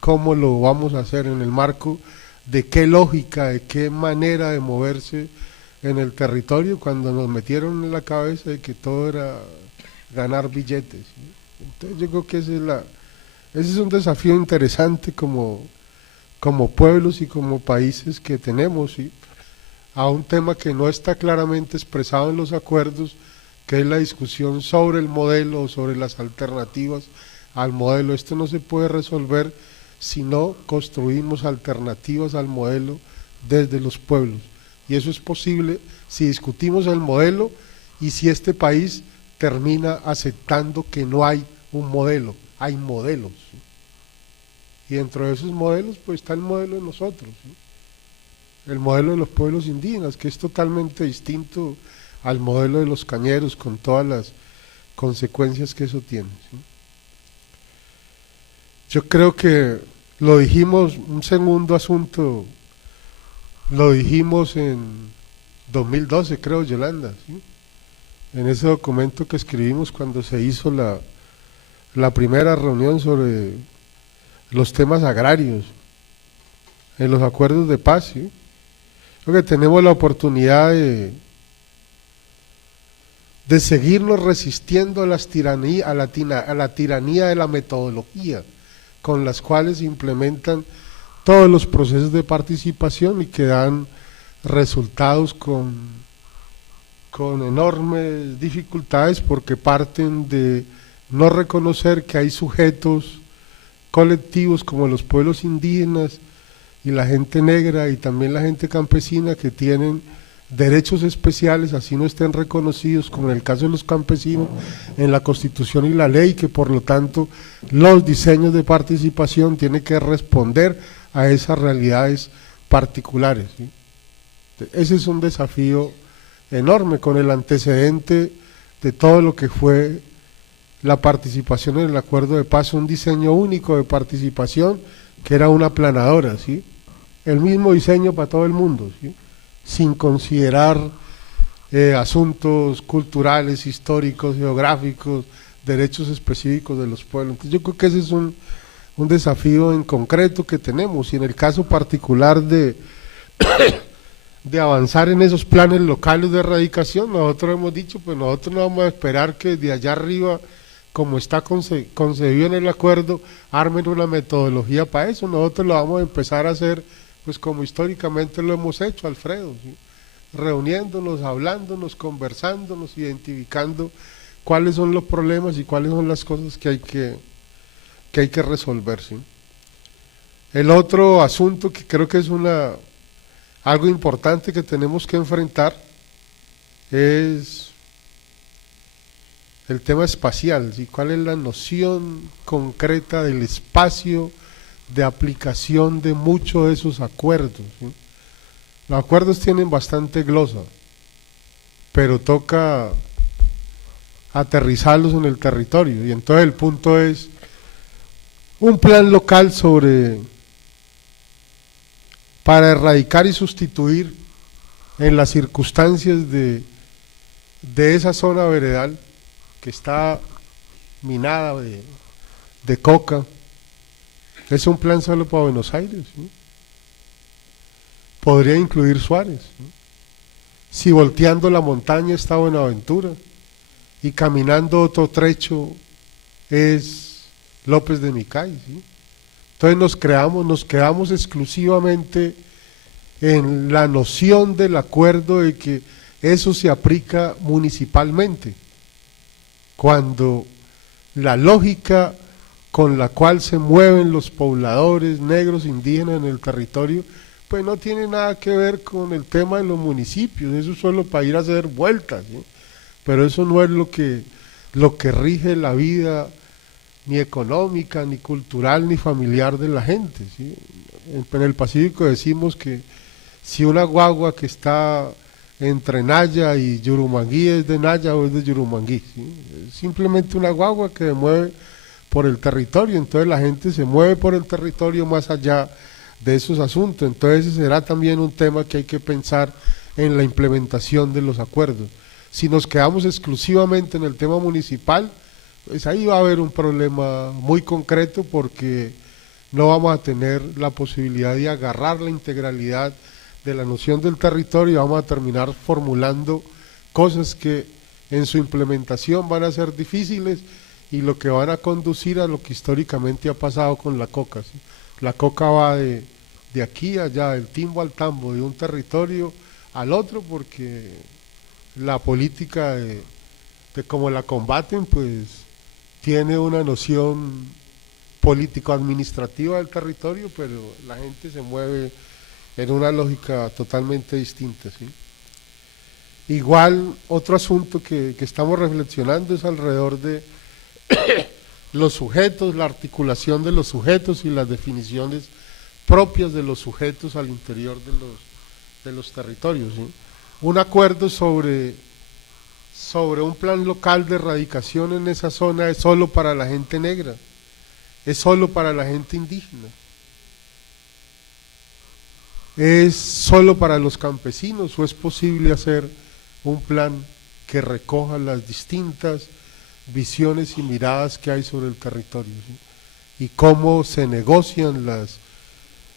¿Cómo lo vamos a hacer? ¿En el marco de qué lógica, de qué manera de moverse en el territorio, cuando nos metieron en la cabeza de que todo era ganar billetes, ¿sí? Entonces yo creo que ese es un desafío interesante como pueblos y como países que tenemos, ¿sí? A un tema que no está claramente expresado en los acuerdos, que es la discusión sobre el modelo o sobre las alternativas al modelo. Esto no se puede resolver si no construimos alternativas al modelo desde los pueblos, y eso es posible si discutimos el modelo y si este país termina aceptando que no hay un modelo, hay modelos, ¿sí? Y dentro de esos modelos pues está el modelo de nosotros, ¿sí? El modelo de los pueblos indígenas, que es totalmente distinto al modelo de los cañeros, con todas las consecuencias que eso tiene, ¿sí? Yo creo que lo dijimos, un segundo asunto, lo dijimos en 2012, creo, Yolanda, ¿sí? En ese documento que escribimos cuando se hizo la primera reunión sobre los temas agrarios, en los acuerdos de paz, ¿sí? Creo que tenemos la oportunidad de seguirnos resistiendo a la tiranía de la metodología con las cuales se implementan todos los procesos de participación y que dan resultados con enormes dificultades, porque parten de no reconocer que hay sujetos colectivos como los pueblos indígenas y la gente negra y también la gente campesina que tienen derechos especiales, así no estén reconocidos, como en el caso de los campesinos en la Constitución y la ley, que por lo tanto los diseños de participación tienen que responder a esas realidades particulares, ¿sí? Ese es un desafío enorme, con el antecedente de todo lo que fue la participación en el acuerdo de paz, un diseño único de participación que era una aplanadora, ¿sí? El mismo diseño para todo el mundo, ¿sí? Sin considerar asuntos culturales, históricos, geográficos, derechos específicos de los pueblos. Entonces yo creo que ese es un desafío en concreto que tenemos, y en el caso particular de avanzar en esos planes locales de erradicación, nosotros hemos dicho, pues nosotros no vamos a esperar que de allá arriba, como está concebido en el acuerdo, armen una metodología para eso. Nosotros lo vamos a empezar a hacer pues como históricamente lo hemos hecho, Alfredo, ¿sí? Reuniéndonos, hablándonos, conversándonos, identificando cuáles son los problemas y cuáles son las cosas que hay que resolver, ¿sí? El otro asunto que creo que es algo importante que tenemos que enfrentar es el tema espacial, ¿sí? ¿Cuál es la noción concreta del espacio de aplicación de muchos de esos acuerdos? ¿Sí? Los acuerdos tienen bastante glosa, pero toca aterrizarlos en el territorio, y entonces el punto es un plan local para erradicar y sustituir en las circunstancias de esa zona veredal que está minada de coca. Es un plan solo para Buenos Aires, ¿sí? Podría incluir Suárez, ¿sí? Si volteando la montaña está Buenaventura y caminando otro trecho es López de Micay, ¿sí? Entonces nos quedamos exclusivamente en la noción del acuerdo de que eso se aplica municipalmente, cuando la lógica con la cual se mueven los pobladores negros indígenas en el territorio, pues no tiene nada que ver con el tema de los municipios, eso es solo para ir a hacer vueltas, ¿sí? Pero eso no es lo que rige la vida ni económica, ni cultural, ni familiar de la gente, ¿sí? En el Pacífico decimos que si una guagua que está entre Naya y Yurumangui es de Naya o es de Yurumangui, ¿sí? Es simplemente una guagua que se mueve por el territorio, entonces la gente se mueve por el territorio más allá de esos asuntos, entonces ese será también un tema que hay que pensar en la implementación de los acuerdos. Si nos quedamos exclusivamente en el tema municipal, pues ahí va a haber un problema muy concreto, porque no vamos a tener la posibilidad de agarrar la integralidad de la noción del territorio y vamos a terminar formulando cosas que en su implementación van a ser difíciles y lo que van a conducir a lo que históricamente ha pasado con la coca, ¿sí? La coca va de aquí a allá, del timbo al tambo, de un territorio al otro, porque la política de cómo la combaten, pues tiene una noción político-administrativa del territorio, pero la gente se mueve en una lógica totalmente distinta, ¿sí? Igual, otro asunto que estamos reflexionando es alrededor de los sujetos, la articulación de los sujetos y las definiciones propias de los sujetos al interior de los territorios, ¿sí? Un acuerdo sobre un plan local de erradicación en esa zona es solo para la gente negra, es solo para la gente indígena, es solo para los campesinos, o es posible hacer un plan que recoja las distintas visiones y miradas que hay sobre el territorio, ¿sí? Y cómo se negocian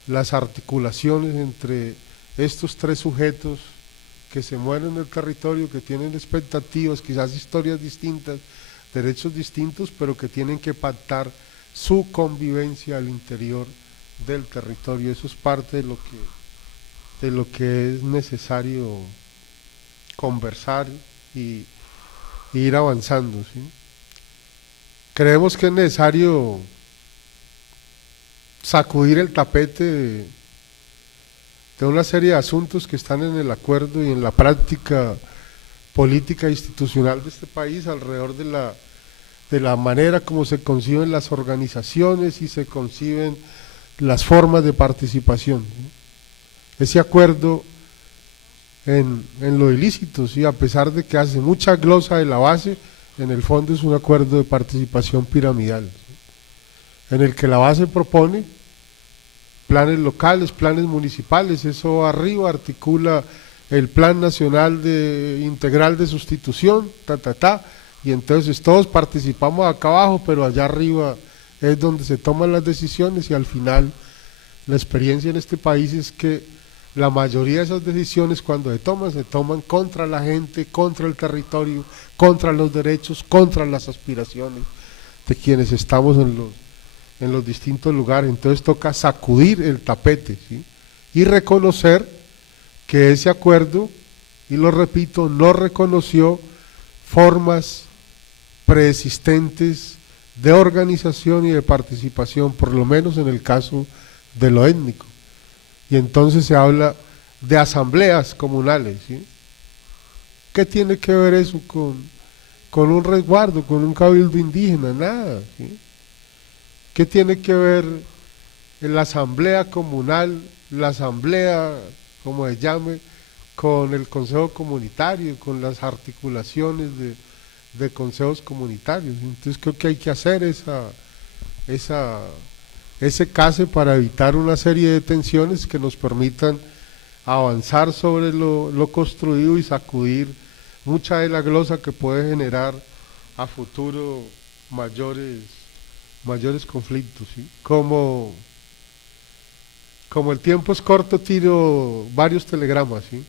las articulaciones entre estos tres sujetos que se mueven en el territorio, que tienen expectativas, quizás historias distintas, derechos distintos, pero que tienen que pactar su convivencia al interior del territorio. Eso es parte de lo que es necesario conversar y ir avanzando, ¿sí? Creemos que es necesario sacudir el tapete de una serie de asuntos que están en el acuerdo y en la práctica política e institucional de este país alrededor de la manera como se conciben las organizaciones y se conciben las formas de participación, ¿sí? Ese acuerdo en lo ilícito, ¿sí? A pesar de que hace mucha glosa de la base, en el fondo es un acuerdo de participación piramidal, ¿sí? En el que la base propone planes locales, planes municipales, eso arriba articula el Plan Nacional Integral de Sustitución, y entonces todos participamos acá abajo, pero allá arriba es donde se toman las decisiones, y al final la experiencia en este país es que la mayoría de esas decisiones cuando se toman contra la gente, contra el territorio, contra los derechos, contra las aspiraciones de quienes estamos en los distintos lugares. Entonces toca sacudir el tapete, ¿sí? Y reconocer que ese acuerdo, y lo repito, no reconoció formas preexistentes de organización y de participación, por lo menos en el caso de lo étnico. Y entonces se habla de asambleas comunales, ¿sí? ¿Qué tiene que ver eso con un resguardo, con un cabildo indígena? Nada, ¿sí? ¿Qué tiene que ver la asamblea comunal, la asamblea, como se llame, con el consejo comunitario, con las articulaciones de consejos comunitarios? Entonces creo que hay que hacer ese case para evitar una serie de tensiones que nos permitan avanzar sobre lo construido y sacudir mucha de la glosa que puede generar a futuro mayores conflictos, ¿sí? Como el tiempo es corto, tiro varios telegramas, ¿sí?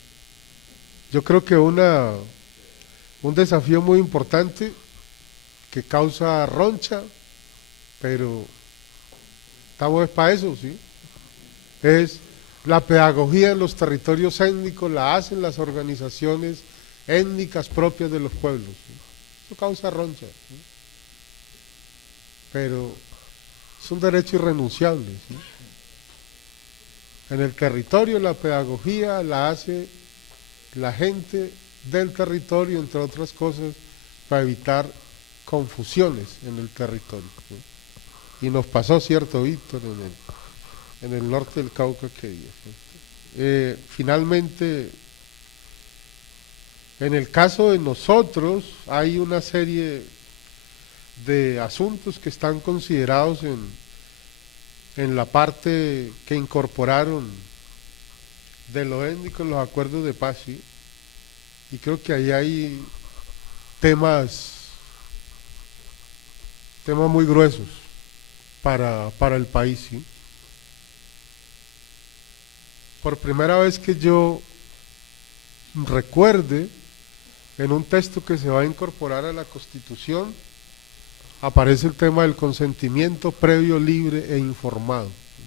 Yo creo que un desafío muy importante que causa roncha, pero estamos para eso, ¿sí? Es la pedagogía en los territorios étnicos, la hacen las organizaciones étnicas propias de los pueblos, ¿sí? Eso causa roncha, ¿sí? Pero es un derecho irrenunciable, ¿sí? En el territorio la pedagogía la hace la gente del territorio, entre otras cosas, para evitar confusiones en el territorio, ¿sí? Y nos pasó, cierto, Víctor, en el norte del Cauca aquel día, ¿sí? Finalmente, en el caso de nosotros, hay una serie de asuntos que están considerados en la parte que incorporaron de lo étnico en los acuerdos de paz, ¿sí? Y creo que ahí hay temas muy gruesos para el país, ¿sí? Por primera vez que yo recuerde, en un texto que se va a incorporar a la Constitución, aparece el tema del consentimiento previo, libre e informado, ¿sí?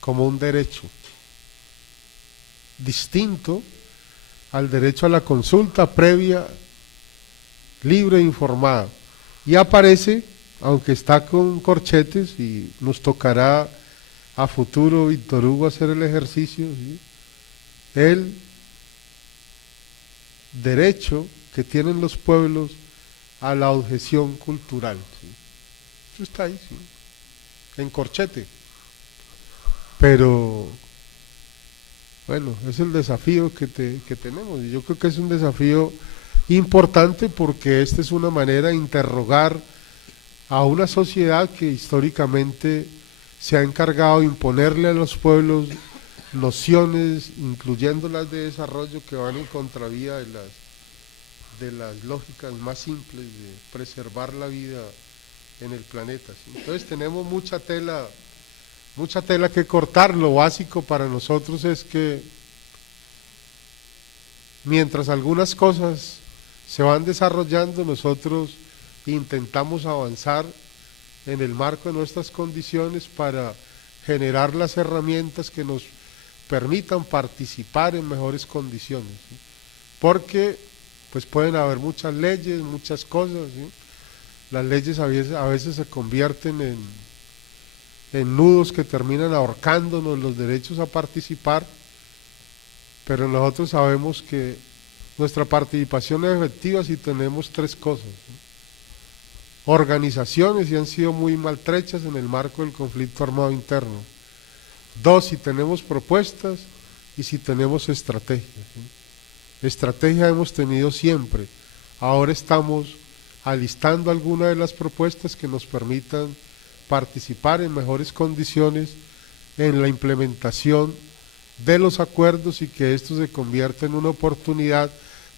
Como un derecho distinto al derecho a la consulta previa, libre e informada. Y aparece, aunque está con corchetes, y nos tocará a futuro, Víctor Hugo, hacer el ejercicio, ¿sí? El derecho que tienen los pueblos a la objeción cultural, ¿sí? Eso está ahí, ¿sí? En corchete. Pero bueno, es el desafío que tenemos, y yo creo que es un desafío importante porque esta es una manera de interrogar a una sociedad que históricamente se ha encargado de imponerle a los pueblos nociones, incluyendo las de desarrollo, que van en contravía de las lógicas más simples de preservar la vida en el planeta, ¿sí? Entonces tenemos mucha tela que cortar. Lo básico para nosotros es que mientras algunas cosas se van desarrollando, nosotros intentamos avanzar en el marco de nuestras condiciones para generar las herramientas que nos permitan participar en mejores condiciones, ¿sí? Porque pues pueden haber muchas leyes, muchas cosas, ¿sí? Las leyes a veces se convierten en nudos que terminan ahorcándonos los derechos a participar, pero nosotros sabemos que nuestra participación es efectiva si tenemos tres cosas, ¿sí? Organizaciones, y han sido muy maltrechas en el marco del conflicto armado interno. Dos, si tenemos propuestas, y si tenemos estrategia, ¿sí? Estrategia hemos tenido siempre. Ahora estamos alistando algunas de las propuestas que nos permitan participar en mejores condiciones en la implementación de los acuerdos, y que esto se convierta en una oportunidad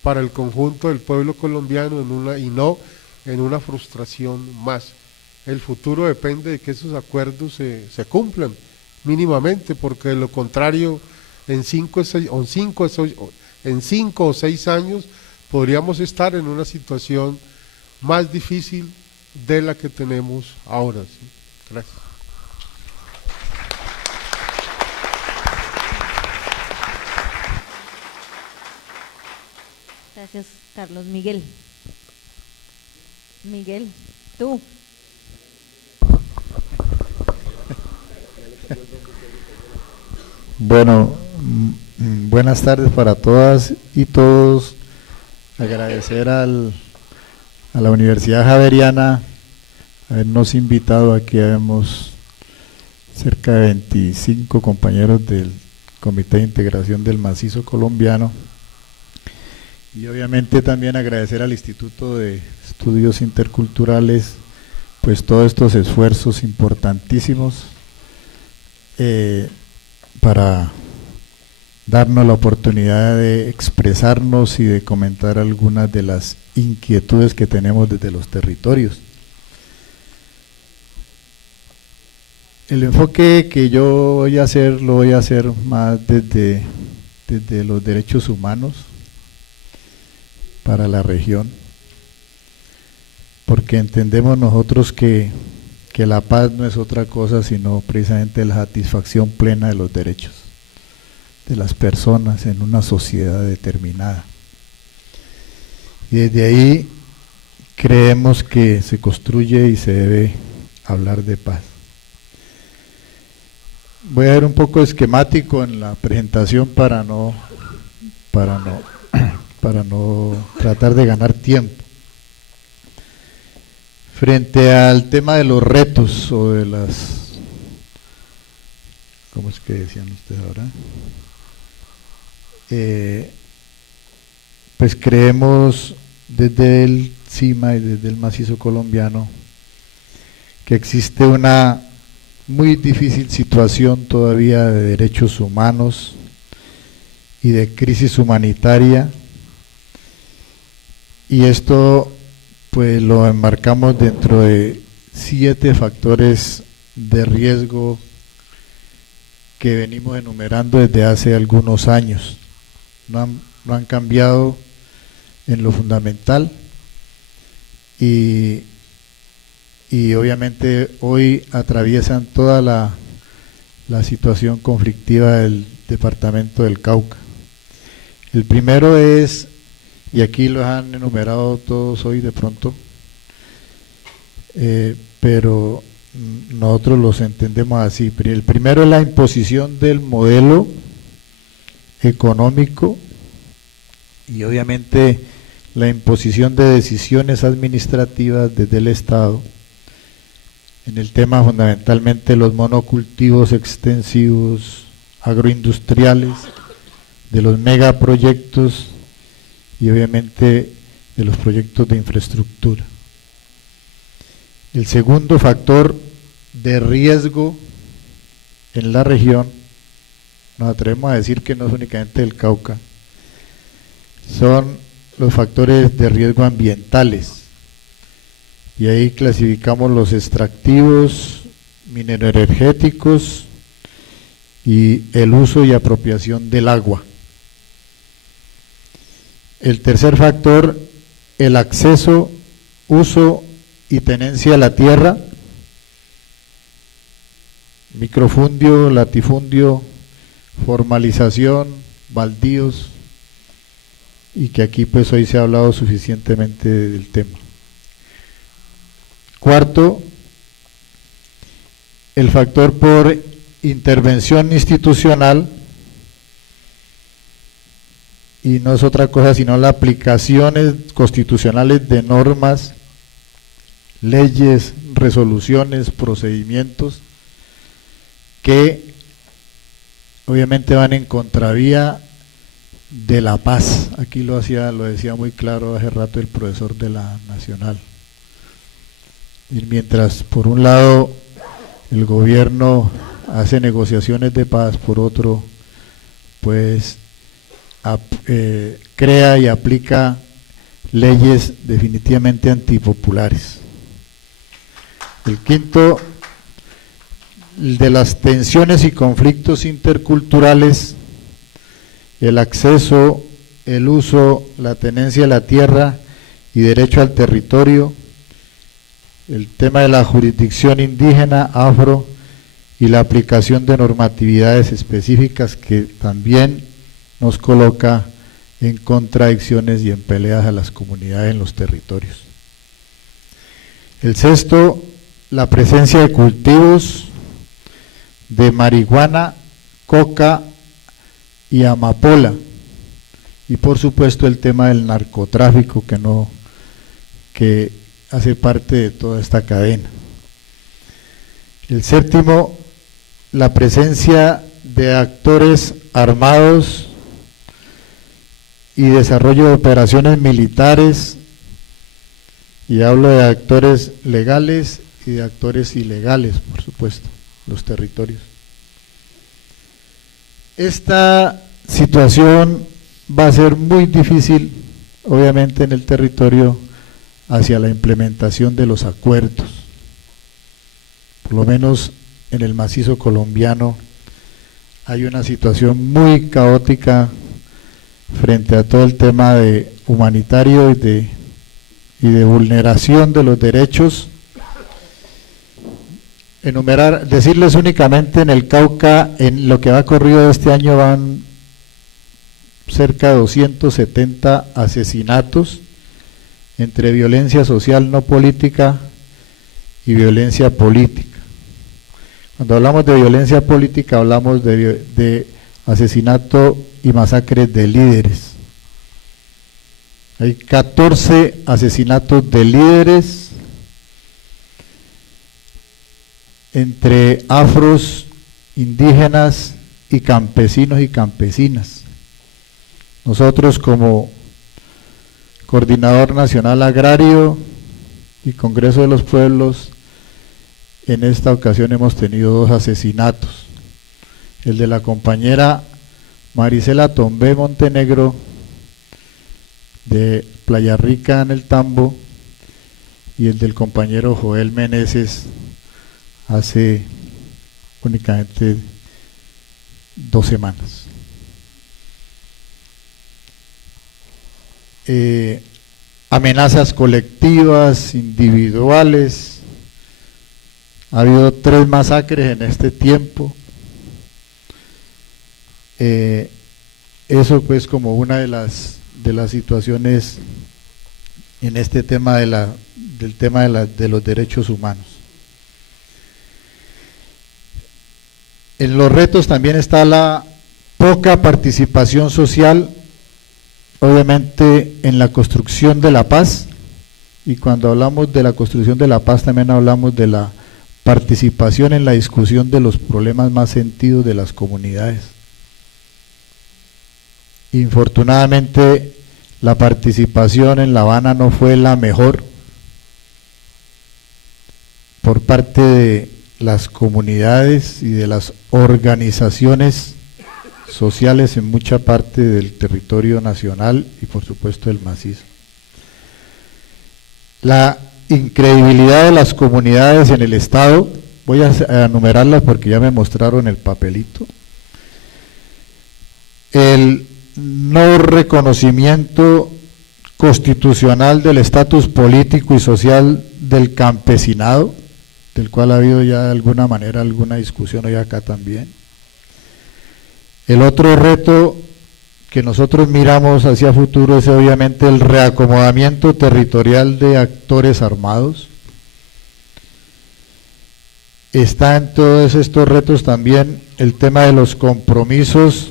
para el conjunto del pueblo colombiano y no en una frustración más. El futuro depende de que esos acuerdos se cumplan mínimamente, porque de lo contrario en 5 o 6 años podríamos estar en una situación más difícil de la que tenemos ahora, ¿sí? Gracias. Gracias, Carlos. Miguel. Miguel, tú. Bueno, buenas tardes para todas y todos. Agradecer a la Universidad Javeriana habernos invitado. Aquí habemos cerca de 25 compañeros del Comité de Integración del Macizo Colombiano, y obviamente también agradecer al Instituto de Estudios Interculturales pues todos estos esfuerzos importantísimos para darnos la oportunidad de expresarnos y de comentar algunas de las inquietudes que tenemos desde los territorios. El enfoque que yo voy a hacer, lo voy a hacer más desde los derechos humanos para la región, porque entendemos nosotros que la paz no es otra cosa sino precisamente la satisfacción plena de los derechos de las personas en una sociedad determinada. Y desde ahí creemos que se construye y se debe hablar de paz. Voy a ver un poco esquemático en la presentación para no tratar de ganar tiempo. Frente al tema de los retos o de las, ¿cómo es que decían ustedes ahora? Pues creemos desde el CIMA y desde el Macizo Colombiano que existe una muy difícil situación todavía de derechos humanos y de crisis humanitaria, y esto pues lo enmarcamos dentro de 7 factores de riesgo que venimos enumerando desde hace algunos años. No han cambiado en lo fundamental, y obviamente hoy atraviesan toda la situación conflictiva del departamento del Cauca. El primero es, y aquí los han enumerado todos hoy de pronto, pero nosotros los entendemos así. El primero es la imposición del modelo económico y obviamente la imposición de decisiones administrativas desde el Estado en el tema fundamentalmente los monocultivos extensivos agroindustriales, de los megaproyectos y obviamente de los proyectos de infraestructura. El segundo factor de riesgo en la región, nos atrevemos a decir que no es únicamente el Cauca, son los factores de riesgo ambientales, y ahí clasificamos los extractivos, mineroenergéticos y el uso y apropiación del agua. El tercer factor, el acceso, uso y tenencia de la tierra, microfundio, latifundio, formalización, baldíos, y que aquí pues hoy se ha hablado suficientemente del tema. Cuarto, el factor por intervención institucional, y no es otra cosa sino las aplicaciones constitucionales de normas, leyes, resoluciones, procedimientos que obviamente van en contravía de la paz. Aquí lo decía muy claro hace rato el profesor de la Nacional. Y mientras por un lado el gobierno hace negociaciones de paz, por otro pues crea y aplica leyes definitivamente antipopulares. El quinto, el de las tensiones y conflictos interculturales, el acceso, el uso, la tenencia de la tierra y derecho al territorio, el tema de la jurisdicción indígena, afro y la aplicación de normatividades específicas que también nos coloca en contradicciones y en peleas a las comunidades en los territorios. El sexto, la presencia de cultivos de marihuana, coca y amapola, y por supuesto el tema del narcotráfico que hace parte de toda esta cadena. El séptimo, la presencia de actores armados y desarrollo de operaciones militares, y hablo de actores legales y de actores ilegales, por supuesto, los territorios. Esta situación va a ser muy difícil, obviamente, en el territorio hacia la implementación de los acuerdos. Por lo menos en el macizo colombiano hay una situación muy caótica frente a todo el tema de humanitario y de vulneración de los derechos. Decirles únicamente en el Cauca, en lo que va corrido este año van cerca de 270 asesinatos entre violencia social no política y violencia política. Cuando hablamos de violencia política hablamos de asesinato y masacres de líderes. Hay 14 asesinatos de líderes entre afros, indígenas y campesinos y campesinas. Nosotros como Coordinador Nacional Agrario y Congreso de los Pueblos, en esta ocasión hemos tenido 2 asesinatos. El de la compañera Marisela Tombé Montenegro, de Playa Rica en el Tambo, y el del compañero Joel Meneses hace únicamente 2 semanas. Amenazas colectivas, individuales. Ha habido 3 masacres en este tiempo. Eso pues como una de las situaciones en este tema de los derechos humanos. En los retos también está la poca participación social, obviamente en la construcción de la paz, y cuando hablamos de la construcción de la paz también hablamos de la participación en la discusión de los problemas más sentidos de las comunidades. Infortunadamente la participación en La Habana no fue la mejor por parte de las comunidades y de las organizaciones sociales en mucha parte del territorio nacional y por supuesto del macizo. La incredibilidad de las comunidades en el Estado, voy a enumerarlas porque ya me mostraron el papelito. El no reconocimiento constitucional del estatus político y social del campesinado, del cual ha habido ya de alguna manera alguna discusión hoy acá también. El otro reto que nosotros miramos hacia futuro es obviamente el reacomodamiento territorial de actores armados. Está en todos estos retos también el tema de los compromisos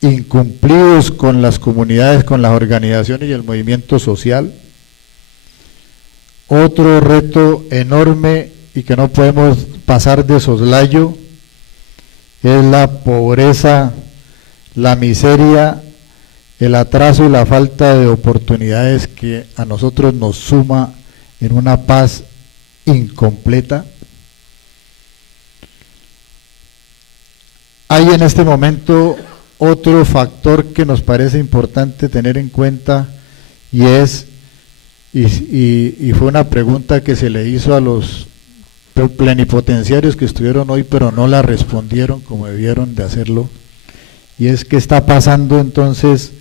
incumplidos con las comunidades, con las organizaciones y el movimiento social. Otro reto enorme y que no podemos pasar de soslayo es la pobreza, la miseria, el atraso y la falta de oportunidades que a nosotros nos suma en una paz incompleta. Hay en este momento otro factor que nos parece importante tener en cuenta y fue una pregunta que se le hizo a los plenipotenciarios que estuvieron hoy pero no la respondieron como debieron de hacerlo, y es qué está pasando entonces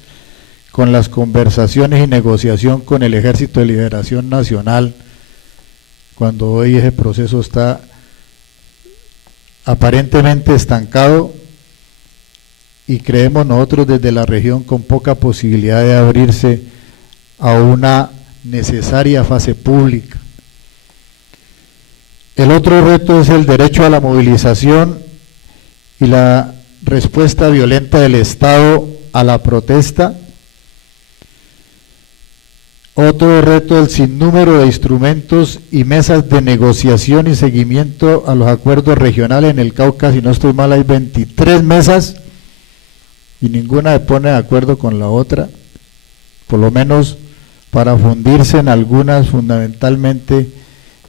con las conversaciones y negociación con el Ejército de Liberación Nacional cuando hoy ese proceso está aparentemente estancado y creemos nosotros desde la región con poca posibilidad de abrirse a una necesaria fase pública. El otro reto es el derecho a la movilización y la respuesta violenta del Estado a la protesta. Otro reto, el sinnúmero de instrumentos y mesas de negociación y seguimiento a los acuerdos regionales en el Cauca. Si no estoy mal, hay 23 mesas y ninguna se pone de acuerdo con la otra, por lo menos para fundirse en algunas. Fundamentalmente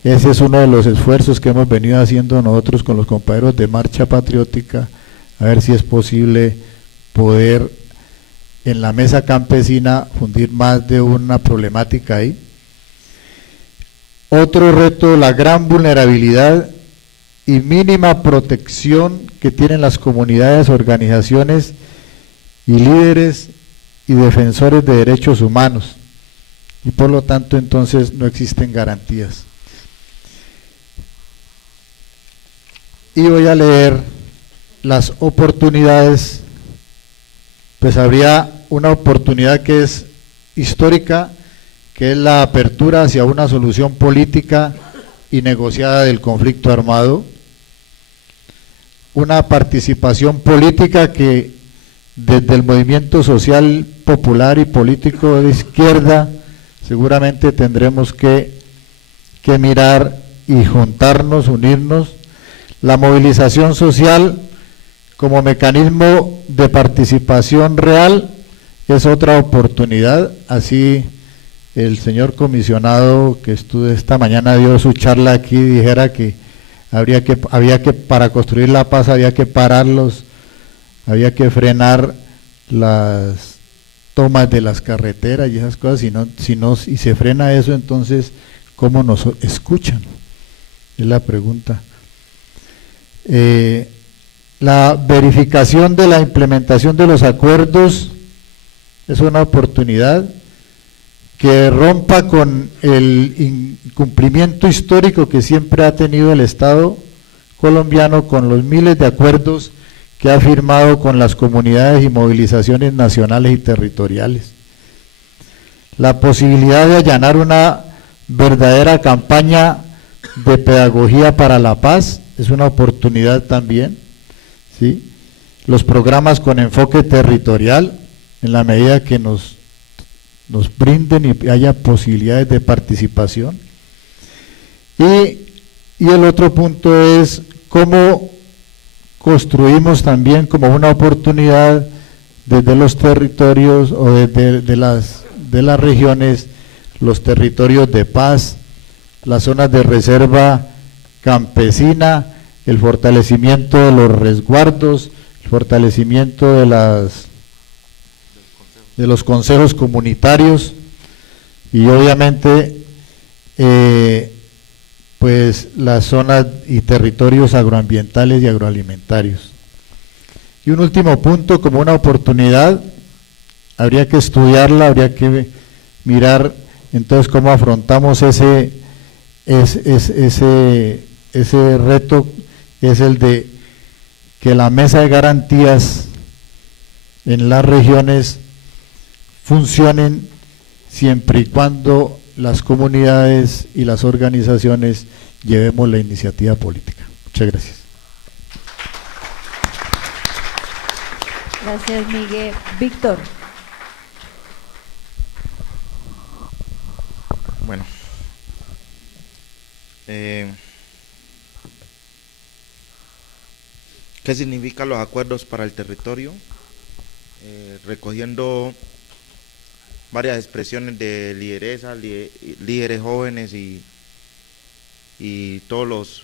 ese es uno de los esfuerzos que hemos venido haciendo nosotros con los compañeros de Marcha Patriótica, a ver si es posible poder en la mesa campesina fundir más de una problemática ahí. Otro reto, la gran vulnerabilidad y mínima protección que tienen las comunidades, organizaciones y líderes y defensores de derechos humanos, y por lo tanto entonces no existen garantías. Y voy a leer las oportunidades. Pues habría una oportunidad que es histórica, que es la apertura hacia una solución política y negociada del conflicto armado, una participación política que desde el movimiento social, popular y político de izquierda seguramente tendremos que mirar y juntarnos, unirnos. La movilización social como mecanismo de participación real es otra oportunidad. Así el señor comisionado que esta mañana dio su charla aquí dijera que había que para construir la paz había que pararlos, había que frenar las tomas de las carreteras y esas cosas. Si se frena eso, entonces ¿cómo nos escuchan? Es la pregunta. La verificación de la implementación de los acuerdos es una oportunidad que rompa con el incumplimiento histórico que siempre ha tenido el Estado colombiano con los miles de acuerdos que ha firmado con las comunidades y movilizaciones nacionales y territoriales. La posibilidad de allanar una verdadera campaña de pedagogía para la paz es una oportunidad también, ¿sí? Los programas con enfoque territorial, en la medida que nos brinden y haya posibilidades de participación. Y el otro punto es cómo construimos también como una oportunidad desde los territorios o desde de las regiones, los territorios de paz, las zonas de reserva campesina, el fortalecimiento de los resguardos, el fortalecimiento de los consejos comunitarios y obviamente pues las zonas y territorios agroambientales y agroalimentarios. Y un último punto, como una oportunidad, habría que estudiarla, habría que mirar entonces cómo afrontamos ese reto, es el de que la mesa de garantías en las regiones funcionen siempre y cuando las comunidades y las organizaciones llevemos la iniciativa política. Muchas gracias. Gracias, Miguel. Víctor. Bueno, ¿qué significan los acuerdos para el territorio? Recogiendo varias expresiones de lideresa, líderes jóvenes y todos los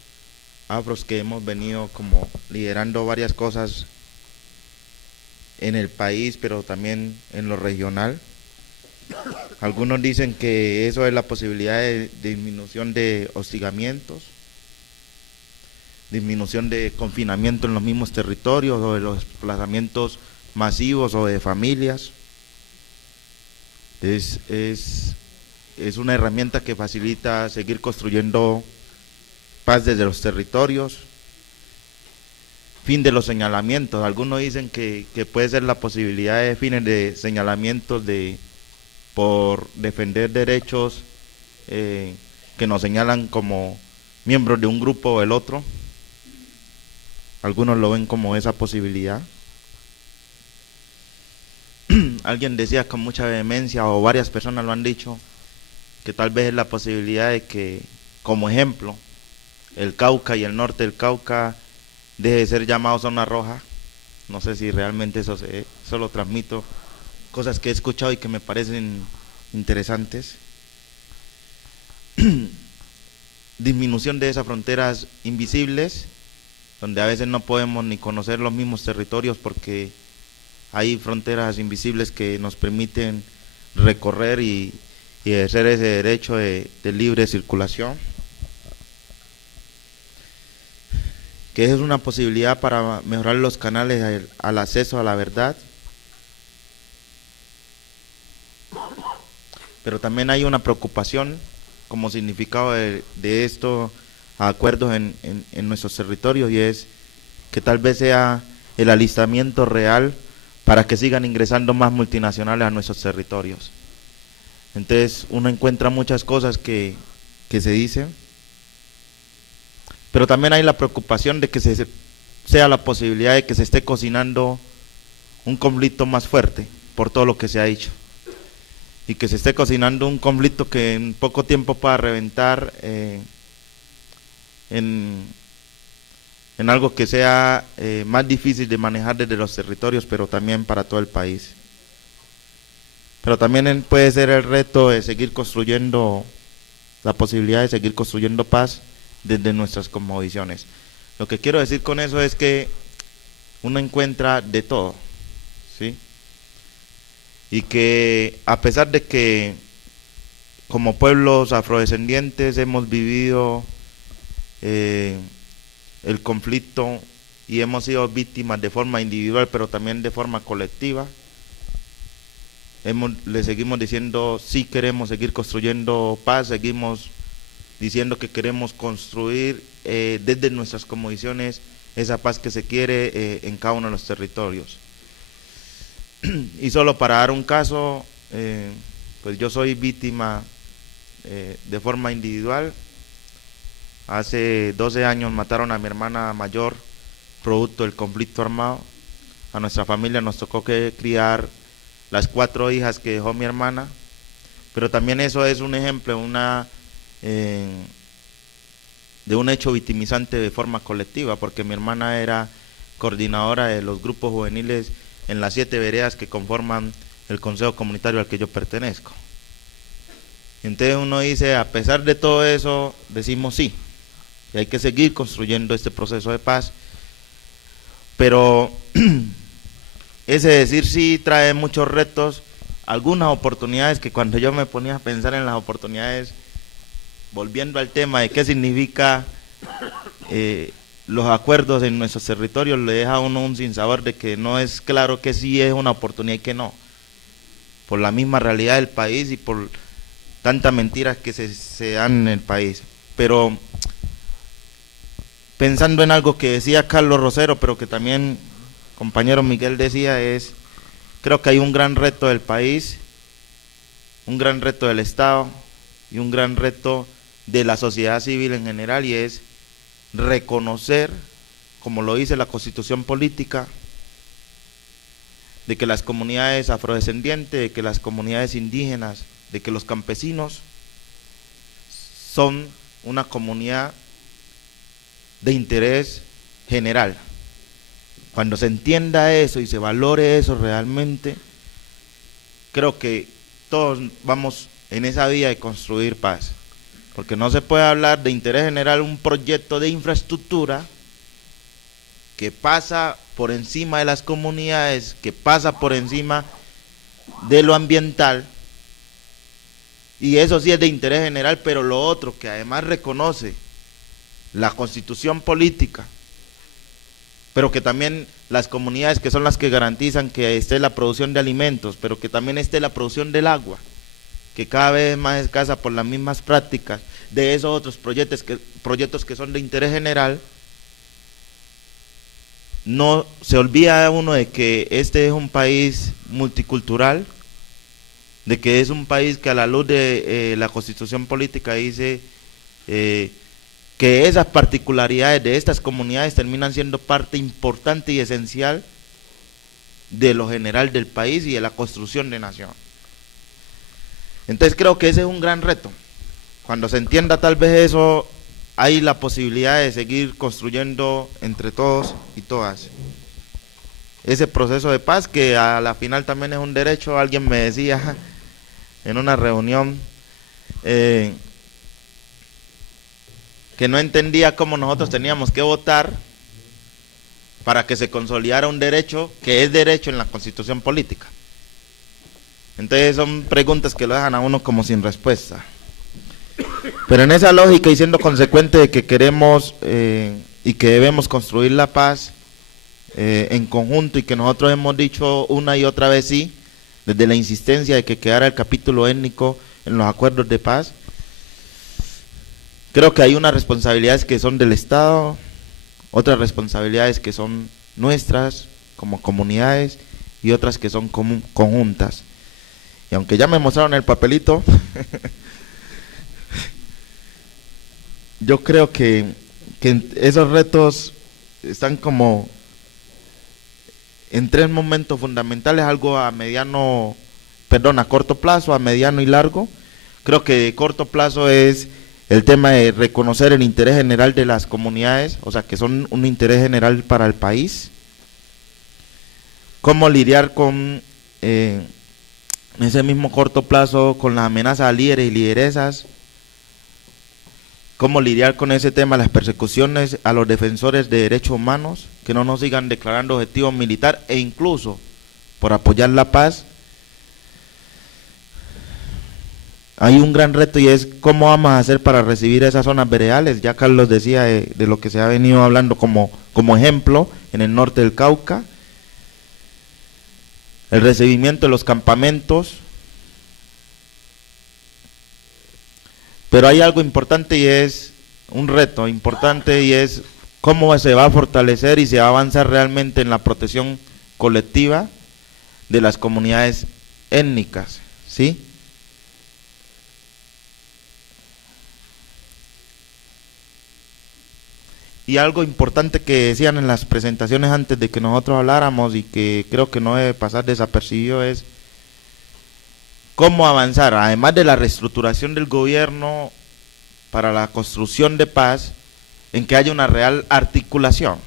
afros que hemos venido como liderando varias cosas en el país, pero también en lo regional. Algunos dicen que eso es la posibilidad de disminución de hostigamientos, disminución de confinamiento en los mismos territorios o de los desplazamientos masivos o de familias. Es una herramienta que facilita seguir construyendo paz desde los territorios. Fin de los señalamientos. Algunos dicen que puede ser la posibilidad de fines de señalamientos por defender derechos que nos señalan como miembros de un grupo o el otro. Algunos lo ven como esa posibilidad. alguien decía con mucha vehemencia, o varias personas lo han dicho, que tal vez es la posibilidad de que, como ejemplo, el Cauca y el norte del Cauca deje de ser llamado zona roja. No sé si realmente eso lo transmito, cosas que he escuchado y que me parecen interesantes. Disminución de esas fronteras invisibles, donde a veces no podemos ni conocer los mismos territorios porque hay fronteras invisibles que nos permiten recorrer y ejercer ese derecho de libre circulación, que es una posibilidad para mejorar los canales al acceso a la verdad. Pero también hay una preocupación como significado de estos acuerdos en nuestros territorios, y es que tal vez sea el alistamiento real para que sigan ingresando más multinacionales a nuestros territorios. Entonces uno encuentra muchas cosas que se dicen, pero también hay la preocupación de que sea la posibilidad de que se esté cocinando un conflicto más fuerte por todo lo que se ha dicho, y que se esté cocinando un conflicto que en poco tiempo pueda reventar en algo que sea más difícil de manejar desde los territorios, pero también para todo el país. Pero también puede ser el reto de seguir construyendo, la posibilidad de seguir construyendo paz desde nuestras cosmovisiones. Lo que quiero decir con eso es que uno encuentra de todo, ¿sí? Y que a pesar de que como pueblos afrodescendientes hemos vivido el conflicto y hemos sido víctimas de forma individual, pero también de forma colectiva, le seguimos diciendo sí queremos seguir construyendo paz, seguimos diciendo que queremos construir desde nuestras cosmovisiones esa paz que se quiere en cada uno de los territorios. Y solo para dar un caso, pues yo soy víctima de forma individual. Hace 12 años mataron a mi hermana mayor producto del conflicto armado. A nuestra familia nos tocó que criar las 4 hijas que dejó mi hermana, pero también eso es un ejemplo de un hecho victimizante de forma colectiva, porque mi hermana era coordinadora de los grupos juveniles en las 7 veredas que conforman el consejo comunitario al que yo pertenezco. Entonces uno dice, a pesar de todo eso, decimos sí, y hay que seguir construyendo este proceso de paz, pero ese decir sí trae muchos retos, algunas oportunidades que cuando yo me ponía a pensar en las oportunidades, volviendo al tema de qué significa los acuerdos en nuestros territorios, le deja a uno un sinsabor de que no es claro que sí es una oportunidad y que no, por la misma realidad del país y por tantas mentiras que se dan en el país. Pero pensando en algo que decía Carlos Rosero, pero que también compañero Miguel decía, creo que hay un gran reto del país, un gran reto del Estado y un gran reto de la sociedad civil en general, y es reconocer, como lo dice la Constitución Política, de que las comunidades afrodescendientes, de que las comunidades indígenas, de que los campesinos son una comunidad de interés general. Cuando se entienda eso y se valore eso realmente, creo que todos vamos en esa vía de construir paz, porque no se puede hablar de interés general un proyecto de infraestructura que pasa por encima de las comunidades, que pasa por encima de lo ambiental, y eso sí es de interés general, pero lo otro que además reconoce la Constitución Política, pero que también las comunidades que son las que garantizan que esté la producción de alimentos, pero que también esté la producción del agua, que cada vez es más escasa por las mismas prácticas de esos otros proyectos que son de interés general. No se olvida uno de que este es un país multicultural, de que es un país que a la luz de la Constitución Política dice que esas particularidades de estas comunidades terminan siendo parte importante y esencial de lo general del país y de la construcción de nación. Entonces creo que ese es un gran reto. Cuando se entienda tal vez eso, hay la posibilidad de seguir construyendo entre todos y todas ese proceso de paz, que a la final también es un derecho. Alguien me decía en una reunión que no entendía cómo nosotros teníamos que votar para que se consolidara un derecho que es derecho en la Constitución política. Entonces son preguntas que lo dejan a uno como sin respuesta. Pero en esa lógica, y siendo consecuente de que queremos y que debemos construir la paz en conjunto, y que nosotros hemos dicho una y otra vez sí, desde la insistencia de que quedara el capítulo étnico en los acuerdos de paz, creo que hay unas responsabilidades que son del Estado, otras responsabilidades que son nuestras como comunidades y otras que son conjuntas. Y aunque ya me mostraron el papelito, yo creo que esos retos están como en tres momentos fundamentales: algo a corto plazo, a mediano y largo. Creo que de corto plazo es el tema de reconocer el interés general de las comunidades, o sea, que son un interés general para el país. Cómo lidiar con ese mismo corto plazo con las amenazas a líderes y lideresas. Cómo lidiar con ese tema, las persecuciones a los defensores de derechos humanos, que no nos sigan declarando objetivo militar, e incluso por apoyar la paz. Hay un gran reto, y es cómo vamos a hacer para recibir esas zonas veredales. Ya Carlos decía de lo que se ha venido hablando como ejemplo en el norte del Cauca. El recibimiento de los campamentos. Pero hay algo importante, y es un reto importante, y es cómo se va a fortalecer y se va a avanzar realmente en la protección colectiva de las comunidades étnicas, ¿sí? Y algo importante que decían en las presentaciones antes de que nosotros habláramos, y que creo que no debe pasar desapercibido, es cómo avanzar, además de la reestructuración del gobierno para la construcción de paz, en que haya una real articulación.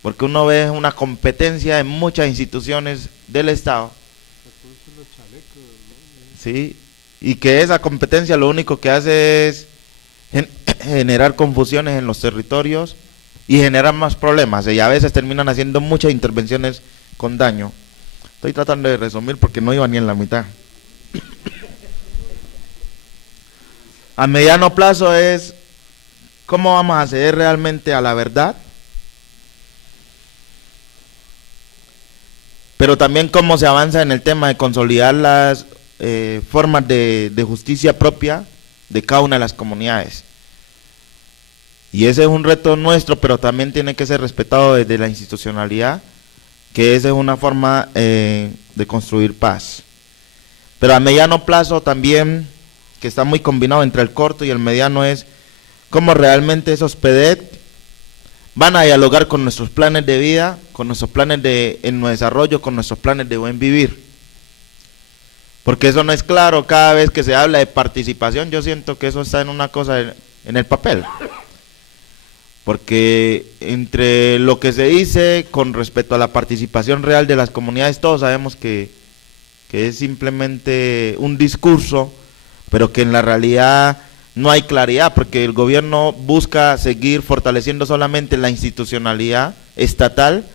Porque uno ve una competencia en muchas instituciones del Estado, ¿sí? Y que esa competencia lo único que hace es generar confusiones en los territorios y generar más problemas, y a veces terminan haciendo muchas intervenciones con daño. Estoy tratando de resumir porque no iba ni en la mitad. A mediano plazo es cómo vamos a acceder realmente a la verdad, pero también cómo se avanza en el tema de consolidar las formas de justicia propia de cada una de las comunidades. Y ese es un reto nuestro, pero también tiene que ser respetado desde la institucionalidad, que esa es una forma de construir paz. Pero a mediano plazo también, que está muy combinado entre el corto y el mediano, es cómo realmente esos PEDET van a dialogar con nuestros planes de vida, con nuestros planes en nuestro desarrollo, con nuestros planes de buen vivir. Porque eso no es claro cada vez que se habla de participación. Yo siento que eso está en una cosa en el papel. Porque entre lo que se dice con respecto a la participación real de las comunidades, todos sabemos que es simplemente un discurso, pero que en la realidad no hay claridad, porque el gobierno busca seguir fortaleciendo solamente la institucionalidad estatal,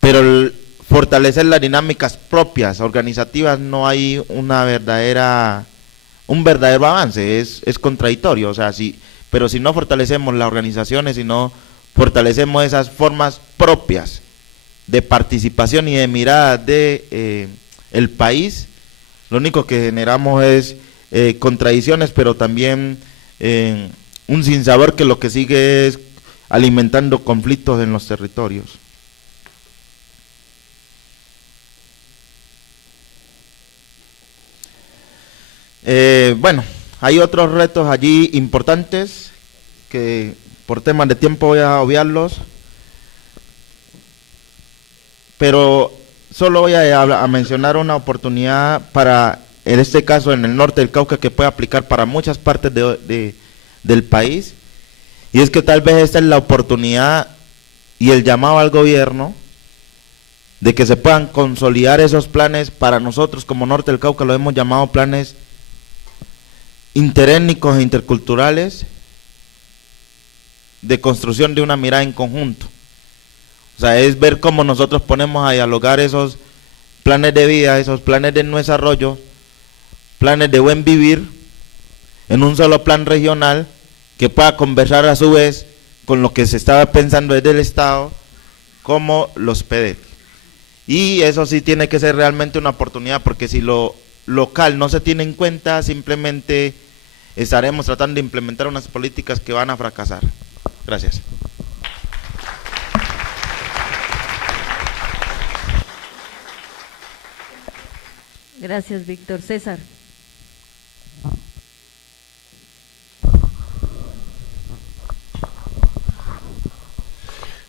pero fortalecer las dinámicas propias, organizativas, no hay un verdadero avance, es contradictorio. O sea, pero si no fortalecemos las organizaciones, si no fortalecemos esas formas propias de participación y de mirada de el país, lo único que generamos es contradicciones, pero también un sinsabor que lo que sigue es alimentando conflictos en los territorios. Bueno, hay otros retos allí importantes que por temas de tiempo voy a obviarlos. pero solo voy a mencionar una oportunidad para, en este caso, en el norte del Cauca, que puede aplicar para muchas partes del país, y es que tal vez esta es la oportunidad y el llamado al gobierno de que se puedan consolidar esos planes. Para nosotros como Norte del Cauca lo hemos llamado planes interétnicos e interculturales de construcción de una mirada en conjunto. O sea, es ver cómo nosotros ponemos a dialogar esos planes de vida, esos planes de desarrollo, planes de buen vivir, en un solo plan regional que pueda conversar a su vez con lo que se estaba pensando desde el Estado, como los PEDEC. Y eso sí tiene que ser realmente una oportunidad, porque si lo local no se tiene en cuenta, simplemente estaremos tratando de implementar unas políticas que van a fracasar. Gracias. Gracias, Víctor. César.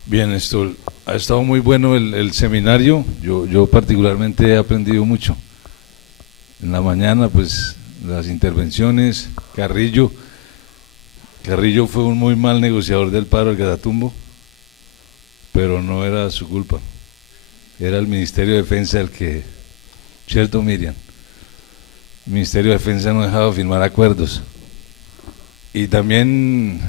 Bien, esto ha estado muy bueno el seminario. Yo particularmente he aprendido mucho. En la mañana, pues, las intervenciones, Carrillo fue un muy mal negociador del paro del Catatumbo, pero no era su culpa. Era el Ministerio de Defensa el que, ¿cierto, Miriam? El Ministerio de Defensa no dejaba firmar acuerdos. Y también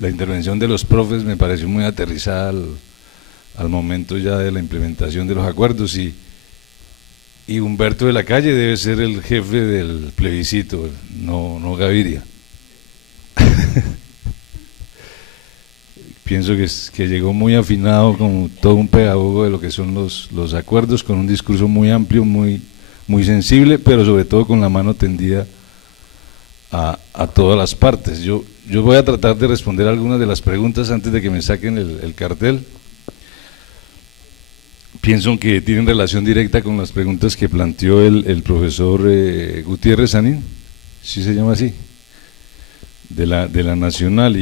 la intervención de los profes me pareció muy aterrizada al momento ya de la implementación de los acuerdos, y Humberto de la Calle debe ser el jefe del plebiscito, no Gaviria. Pienso que llegó muy afinado, como todo un pedagogo de lo que son los acuerdos, con un discurso muy amplio, muy sensible, pero sobre todo con la mano tendida a todas las partes. Yo voy a tratar de responder algunas de las preguntas antes de que me saquen el cartel. Pienso que tienen relación directa con las preguntas que planteó el profesor Gutiérrez Sanín, ¿sí se llama así?, de la Nacional,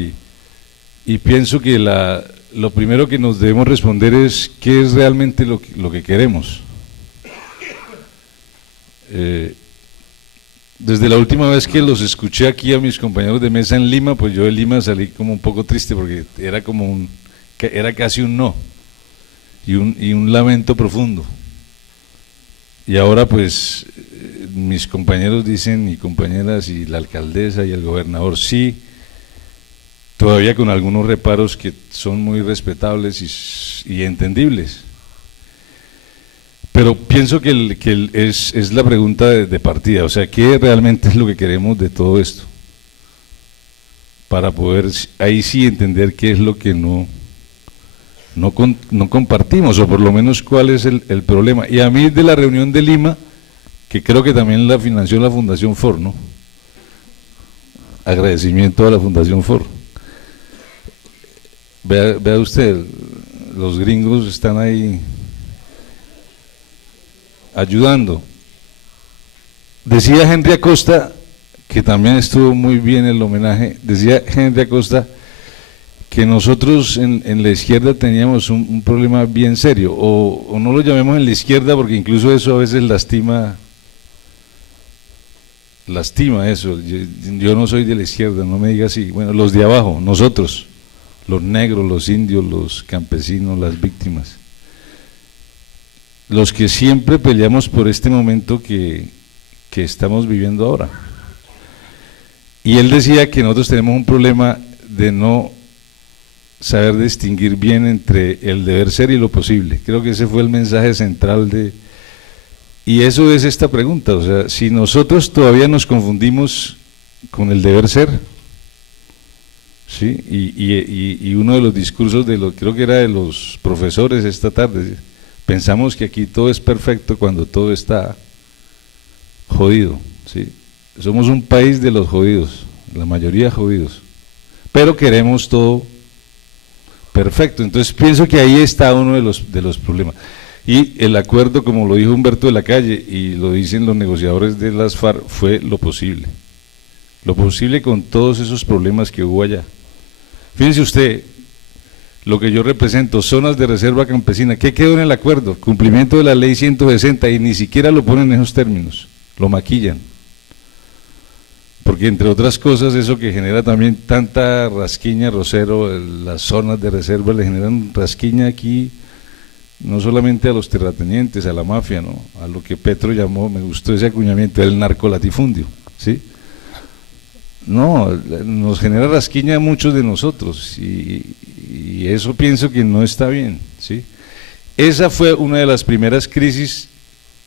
y pienso que lo primero que nos debemos responder es qué es realmente lo que queremos. Desde la última vez que los escuché aquí a mis compañeros de mesa en Lima, pues yo de Lima salí como un poco triste, porque era casi un no y un lamento profundo. Y ahora pues mis compañeros dicen, y compañeras, y la alcaldesa y el gobernador sí, todavía con algunos reparos que son muy respetables y entendibles. Pero pienso que es la pregunta de partida, o sea, ¿qué realmente es lo que queremos de todo esto? Para poder ahí sí entender qué es lo que no compartimos, o por lo menos cuál es el problema. Y a mí de la reunión de Lima, que creo que también la financió la Fundación Ford, ¿no? Agradecimiento a la Fundación Ford. Vea usted, los gringos están ahí ayudando. Decía Henry Acosta, que también estuvo muy bien el homenaje, decía Henry Acosta que nosotros en la izquierda teníamos un problema bien serio, o no lo llamemos en la izquierda, porque incluso eso a veces lastima eso. Yo no soy de la izquierda, no me diga así. Bueno, los de abajo, nosotros, los negros, los indios, los campesinos, las víctimas, los que siempre peleamos por este momento que estamos viviendo ahora. Y él decía que nosotros tenemos un problema de no saber distinguir bien entre el deber ser y lo posible. Creo que ese fue el mensaje central y eso es esta pregunta, o sea, si nosotros todavía nos confundimos con el deber ser, ¿sí? Y uno de los discursos creo que era de los profesores esta tarde, pensamos que aquí todo es perfecto cuando todo está jodido, ¿sí? Somos un país de los jodidos, la mayoría jodidos, pero queremos todo perfecto. Entonces pienso que ahí está uno de los problemas. Y el acuerdo, como lo dijo Humberto de la Calle y lo dicen los negociadores de las FARC, fue lo posible con todos esos problemas que hubo allá. Fíjense usted, lo que yo represento, zonas de reserva campesina. ¿Qué quedó en el acuerdo? Cumplimiento de la ley 160 y ni siquiera lo ponen en esos términos, lo maquillan. Porque entre otras cosas eso que genera también tanta rasquiña, Rosero, las zonas de reserva le generan rasquiña aquí, no solamente a los terratenientes, a la mafia, ¿no? A lo que Petro llamó, me gustó ese acuñamiento, el narcolatifundio, ¿sí? No, nos genera rasquiña a muchos de nosotros y eso pienso que no está bien, ¿sí? Esa fue una de las primeras crisis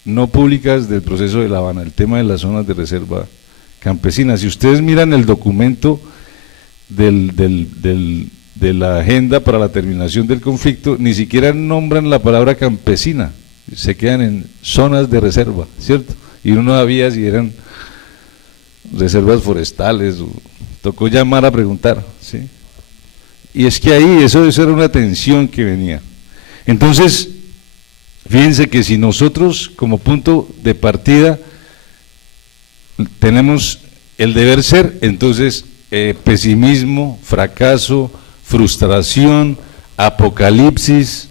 no públicas del proceso de La Habana, el tema de las zonas de reserva campesina. Si ustedes miran el documento de la agenda para la terminación del conflicto, ni siquiera nombran la palabra campesina, se quedan en zonas de reserva, ¿cierto? Y uno no sabía si eran reservas forestales, tocó llamar a preguntar, ¿sí? Y es que ahí eso era una tensión que venía. Entonces, fíjense que si nosotros como punto de partida tenemos el deber ser, entonces pesimismo, fracaso, frustración, apocalipsis,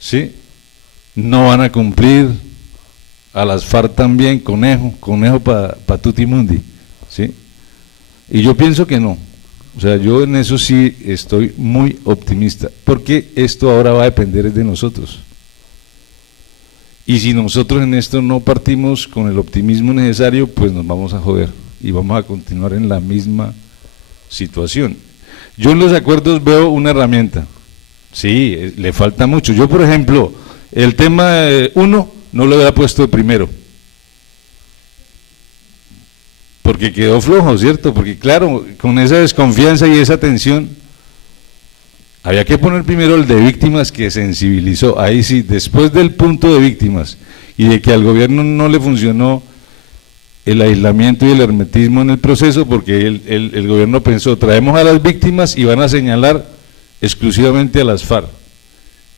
¿sí? No van a cumplir, a las FARC también, conejo para Tutimundi, ¿sí? Y yo pienso que no, o sea, yo en eso sí estoy muy optimista, porque esto ahora va a depender de nosotros. Y si nosotros en esto no partimos con el optimismo necesario, pues nos vamos a joder y vamos a continuar en la misma situación. Yo en los acuerdos veo una herramienta, sí, le falta mucho. Yo, por ejemplo, el tema 1 no lo hubiera puesto de primero, porque quedó flojo, ¿cierto? Porque claro, con esa desconfianza y esa tensión, había que poner primero el de víctimas, que sensibilizó. Ahí sí, después del punto de víctimas y de que al gobierno no le funcionó el aislamiento y el hermetismo en el proceso, porque el gobierno pensó, traemos a las víctimas y van a señalar exclusivamente a las FARC,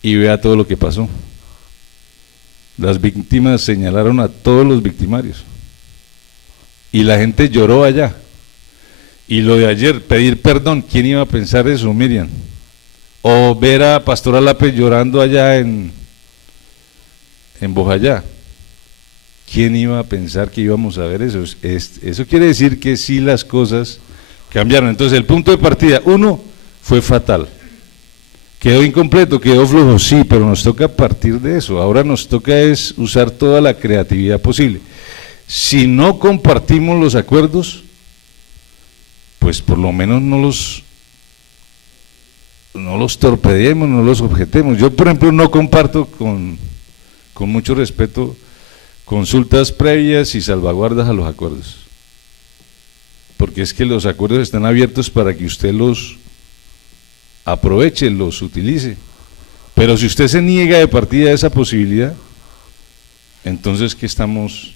y vea todo lo que pasó. Las víctimas señalaron a todos los victimarios y la gente lloró allá. Y lo de ayer, pedir perdón, ¿quién iba a pensar eso, Miriam? O ver a Pastora Lápez llorando allá en Bojayá. ¿Quién iba a pensar que íbamos a ver eso? Eso quiere decir que sí, las cosas cambiaron. Entonces el punto de partida, 1, fue fatal. Quedó incompleto, quedó flojo, sí, pero nos toca partir de eso. Ahora nos toca es usar toda la creatividad posible. Si no compartimos los acuerdos, pues por lo menos no los torpedemos, no los objetemos. Yo, por ejemplo, no comparto con mucho respeto consultas previas y salvaguardas a los acuerdos, porque es que los acuerdos están abiertos para que usted los aproveche, los utilice, pero si usted se niega de partida a esa posibilidad, entonces ¿qué estamos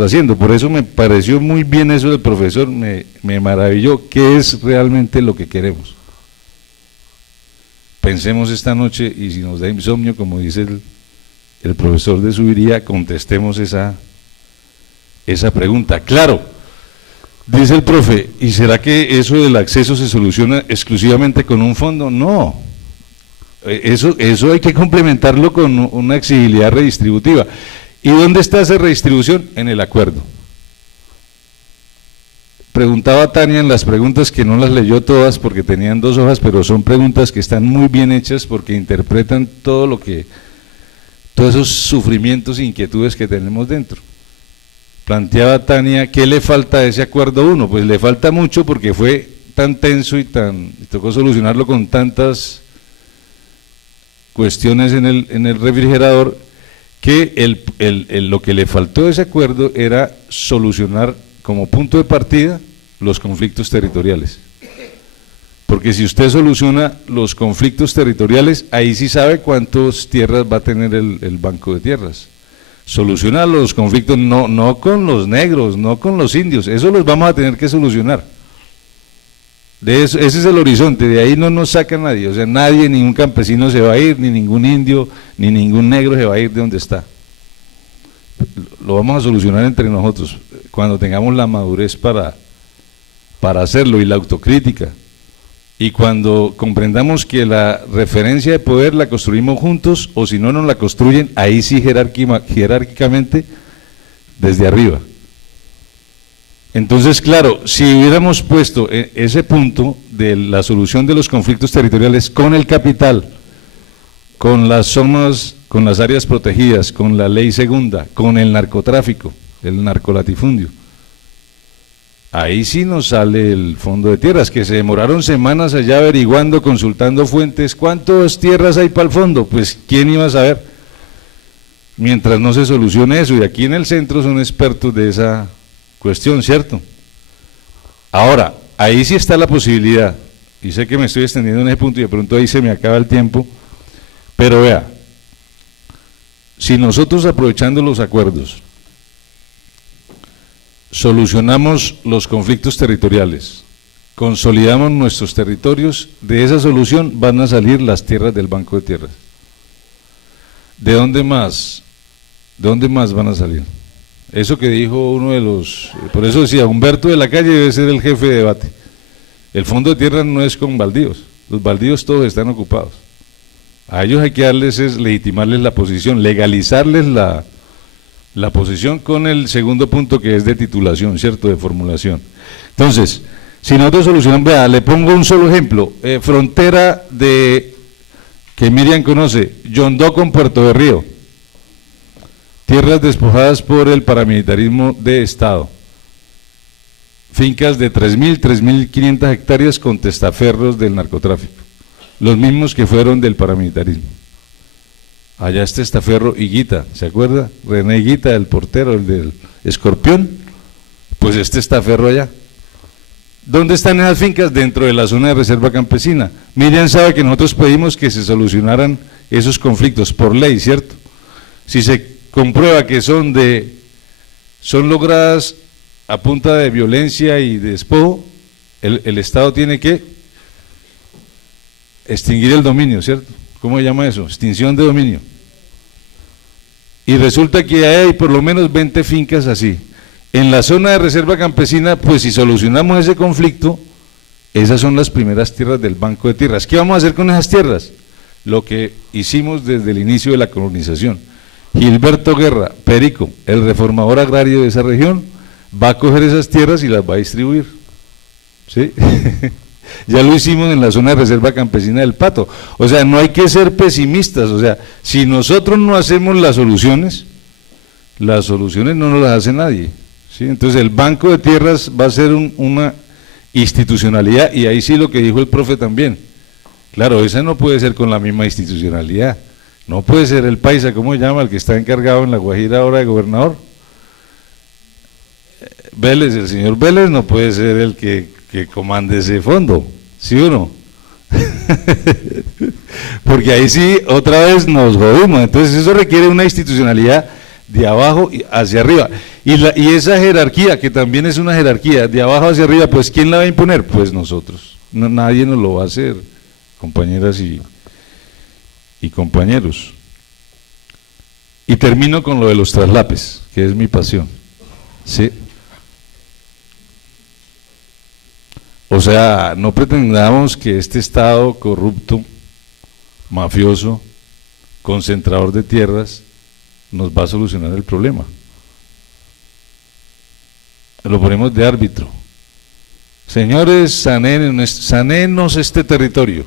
haciendo? Por eso me pareció muy bien eso del profesor, me maravilló. ¿Qué es realmente lo que queremos? Pensemos esta noche, y si nos da insomnio, como dice el profesor de Subiría, contestemos esa pregunta. Claro, dice el profe, ¿y será que eso del acceso se soluciona exclusivamente con un fondo? No, eso hay que complementarlo con una exigibilidad redistributiva. ¿Y dónde está esa redistribución? En el acuerdo. Preguntaba Tania en las preguntas, que no las leyó todas porque tenían 2 hojas, pero son preguntas que están muy bien hechas porque interpretan todos esos sufrimientos e inquietudes que tenemos dentro. Planteaba Tania, ¿qué le falta a ese acuerdo 1? Pues le falta mucho porque fue tan tenso y tocó solucionarlo con tantas cuestiones en el refrigerador, que lo que le faltó a ese acuerdo era solucionar como punto de partida los conflictos territoriales. Porque si usted soluciona los conflictos territoriales, ahí sí sabe cuántas tierras va a tener el Banco de Tierras. Soluciona los conflictos no con los negros, no con los indios, eso los vamos a tener que solucionar. De eso, ese es el horizonte, de ahí no nos saca nadie, o sea, nadie, ningún campesino se va a ir, ni ningún indio, ni ningún negro se va a ir de donde está. Lo vamos a solucionar entre nosotros, cuando tengamos la madurez para hacerlo y la autocrítica. Y cuando comprendamos que la referencia de poder la construimos juntos, o si no nos la construyen, ahí sí jerárquicamente desde arriba. Entonces, claro, si hubiéramos puesto ese punto de la solución de los conflictos territoriales con el capital, con las zonas, con las áreas protegidas, con la ley segunda, con el narcotráfico, el narcolatifundio, ahí sí nos sale el fondo de tierras, que se demoraron semanas allá averiguando, consultando fuentes, ¿cuántas tierras hay para el fondo? Pues, ¿quién iba a saber? Mientras no se solucione eso, y aquí en el centro son expertos de esa cuestión, ¿cierto? Ahora, ahí sí está la posibilidad, y sé que me estoy extendiendo en ese punto y de pronto ahí se me acaba el tiempo, pero vea, si nosotros aprovechando los acuerdos solucionamos los conflictos territoriales, consolidamos nuestros territorios, de esa solución van a salir las tierras del Banco de Tierras. ¿De dónde más? ¿De dónde más van a salir? Eso que dijo uno de los, por eso decía, Humberto de la Calle debe ser el jefe de debate. El fondo de tierras no es con baldíos, los baldíos todos están ocupados. A ellos hay que darles, es legitimarles la posición, legalizarles la posición con el segundo punto que es de titulación, ¿cierto?, de formulación. Entonces, si nosotros solucionamos, vea, le pongo un solo ejemplo, frontera de, que Miriam conoce, Yondó con Puerto de Río, tierras despojadas por el paramilitarismo de Estado, fincas de 3.000, 3.500 hectáreas con testaferros del narcotráfico, los mismos que fueron del paramilitarismo. Allá está Testaferro Higuita, ¿se acuerda? René Higuita, el portero, el del Escorpión, pues este Testaferro allá. ¿Dónde están esas fincas? Dentro de la zona de reserva campesina. Miriam sabe que nosotros pedimos que se solucionaran esos conflictos por ley, ¿cierto? Si se comprueba que son logradas a punta de violencia y de despojo, el Estado tiene que extinguir el dominio, ¿cierto? ¿Cómo se llama eso? Extinción de dominio. Y resulta que hay por lo menos 20 fincas así. En la zona de reserva campesina, pues si solucionamos ese conflicto, esas son las primeras tierras del Banco de Tierras. ¿Qué vamos a hacer con esas tierras? Lo que hicimos desde el inicio de la colonización. Gilberto Guerra, Perico, el reformador agrario de esa región, va a coger esas tierras y las va a distribuir. ¿Sí? Ya lo hicimos en la zona de reserva campesina del Pato. O sea, no hay que ser pesimistas. O sea, si nosotros no hacemos las soluciones no nos las hace nadie. ¿Sí? Entonces el Banco de Tierras va a ser una institucionalidad, y ahí sí lo que dijo el profe también. Claro, esa no puede ser con la misma institucionalidad. No puede ser el paisa, ¿cómo se llama? El que está encargado en La Guajira ahora de gobernador. Vélez, el señor Vélez no puede ser el que comande ese fondo, ¿sí o no? Porque ahí sí otra vez nos jodimos. Entonces eso requiere una institucionalidad de abajo hacia arriba, y esa jerarquía, que también es una jerarquía de abajo hacia arriba, pues ¿quién la va a imponer? Pues nosotros. No, nadie nos lo va a hacer, compañeras y compañeros. Y termino con lo de los traslapes, que es mi pasión. ¿Sí? O sea, no pretendamos que este Estado corrupto, mafioso, concentrador de tierras, nos va a solucionar el problema. Lo ponemos de árbitro. Señores, sanénos este territorio.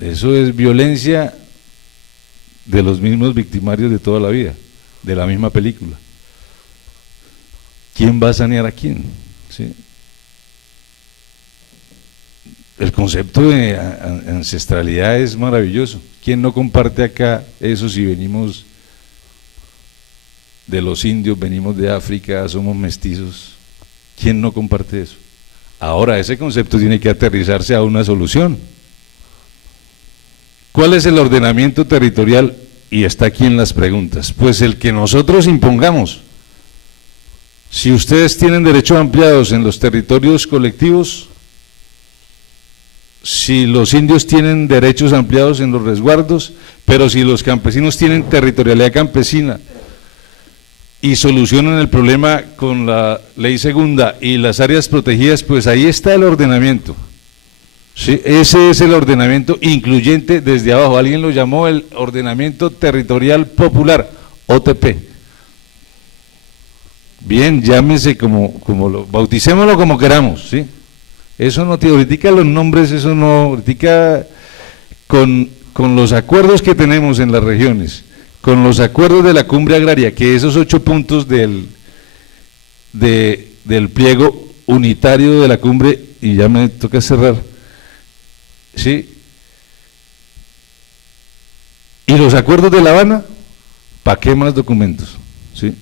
Eso es violencia de los mismos victimarios de toda la vida, de la misma película. ¿Quién va a sanear a quién? ¿Sí? El concepto de ancestralidad es maravilloso. ¿Quién no comparte acá eso si venimos de los indios, venimos de África, somos mestizos? ¿Quién no comparte eso? Ahora, ese concepto tiene que aterrizarse a una solución. ¿Cuál es el ordenamiento territorial? Y está aquí en las preguntas. Pues el que nosotros impongamos. Si ustedes tienen derechos ampliados en los territorios colectivos, si los indios tienen derechos ampliados en los resguardos, pero si los campesinos tienen territorialidad campesina y solucionan el problema con la ley segunda y las áreas protegidas, pues ahí está el ordenamiento. Sí, ese es el ordenamiento incluyente desde abajo. Alguien lo llamó el ordenamiento territorial popular, OTP. Bien, llámese bauticémoslo como queramos, ¿sí? Eso no tiene, ahorita los nombres, eso no, ahorita con los acuerdos que tenemos en las regiones, con los acuerdos de la cumbre agraria, que esos 8 puntos del pliego unitario de la cumbre, y ya me toca cerrar, ¿sí? Y los acuerdos de La Habana, ¿para qué más documentos? ¿Sí?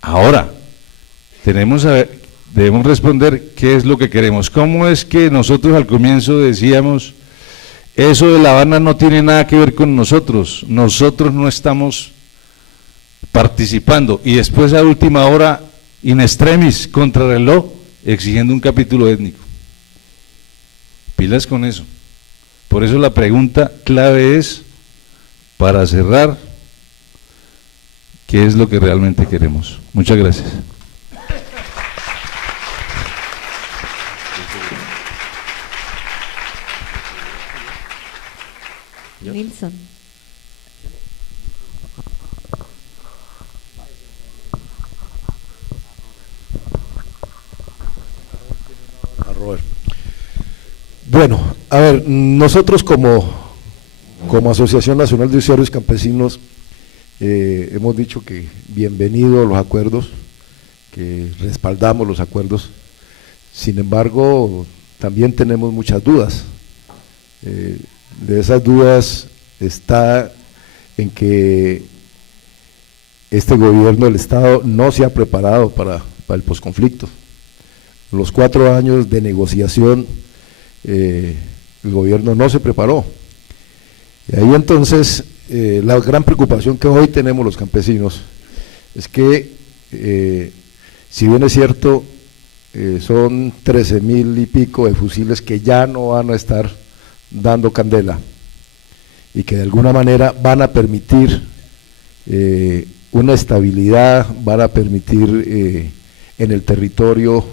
Ahora, debemos responder qué es lo que queremos. ¿Cómo es que nosotros al comienzo decíamos, eso de La Habana no tiene nada que ver con nosotros no estamos participando, y después a última hora, in extremis, contrarreloj, exigiendo un capítulo étnico? Pilas con eso. Por eso la pregunta clave es, para cerrar, ¿qué es lo que realmente queremos? Muchas gracias. Nilsson. Bueno, a ver, nosotros como Asociación Nacional de Usuarios Campesinos hemos dicho que bienvenidos los acuerdos, que respaldamos los acuerdos. Sin embargo, también tenemos muchas dudas. De esas dudas está en que este gobierno del Estado no se ha preparado para el posconflicto. Los 4 años de negociación, el gobierno no se preparó. Y ahí entonces la gran preocupación que hoy tenemos los campesinos es que, si bien es cierto, son 13.000 y pico de fusiles que ya no van a estar dando candela y que de alguna manera van a permitir una estabilidad, van a permitir en el territorio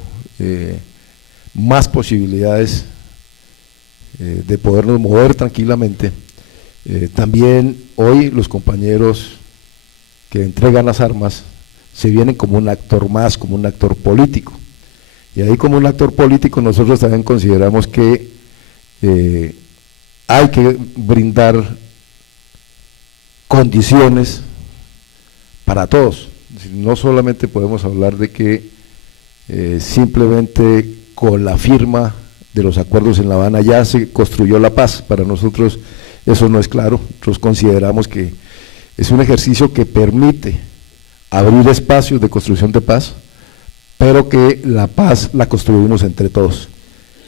más posibilidades de podernos mover tranquilamente. También hoy los compañeros que entregan las armas se vienen como un actor más, como un actor político, y ahí como un actor político nosotros también consideramos que hay que brindar condiciones para todos. No solamente podemos hablar de que simplemente con la firma de los acuerdos en La Habana ya se construyó la paz. Para nosotros eso no es claro. Nosotros consideramos que es un ejercicio que permite abrir espacios de construcción de paz, pero que la paz la construimos entre todos.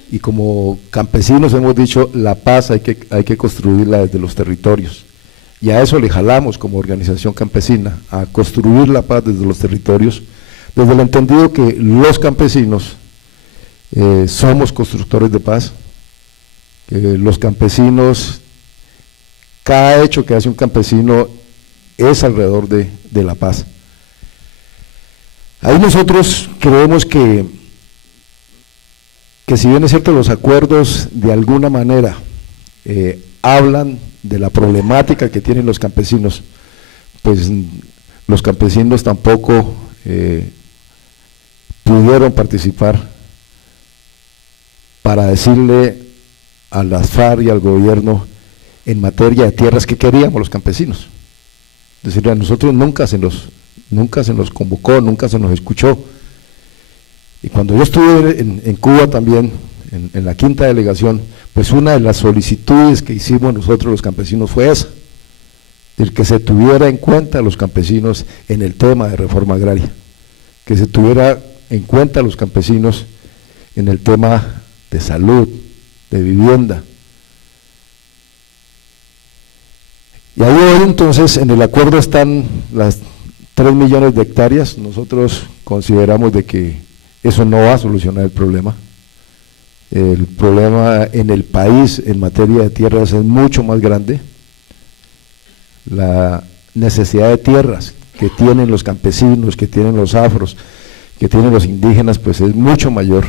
Y como campesinos hemos dicho, la paz hay que construirla desde los territorios, y a eso le jalamos como organización campesina, a construir la paz desde los territorios, desde el entendido que los campesinos somos constructores de paz, que los campesinos, cada hecho que hace un campesino es alrededor de la paz. Ahí nosotros creemos que si bien es cierto los acuerdos de alguna manera hablan de la problemática que tienen los campesinos, pues los campesinos tampoco pudieron participar para decirle a las FARC y al gobierno en materia de tierras que queríamos los campesinos. Es decir, a nosotros nunca se nos convocó, nunca se nos escuchó. Y cuando yo estuve en Cuba también, en la quinta delegación, pues una de las solicitudes que hicimos nosotros los campesinos fue esa, el que se tuviera en cuenta a los campesinos en el tema de reforma agraria, que se tuviera en cuenta a los campesinos en el tema de salud, de vivienda. Y ahí hoy entonces en el acuerdo están las 3 millones de hectáreas. Nosotros consideramos de que eso no va a solucionar el problema. El problema en el país en materia de tierras es mucho más grande. La necesidad de tierras que tienen los campesinos, que tienen los afros, que tienen los indígenas, pues es mucho mayor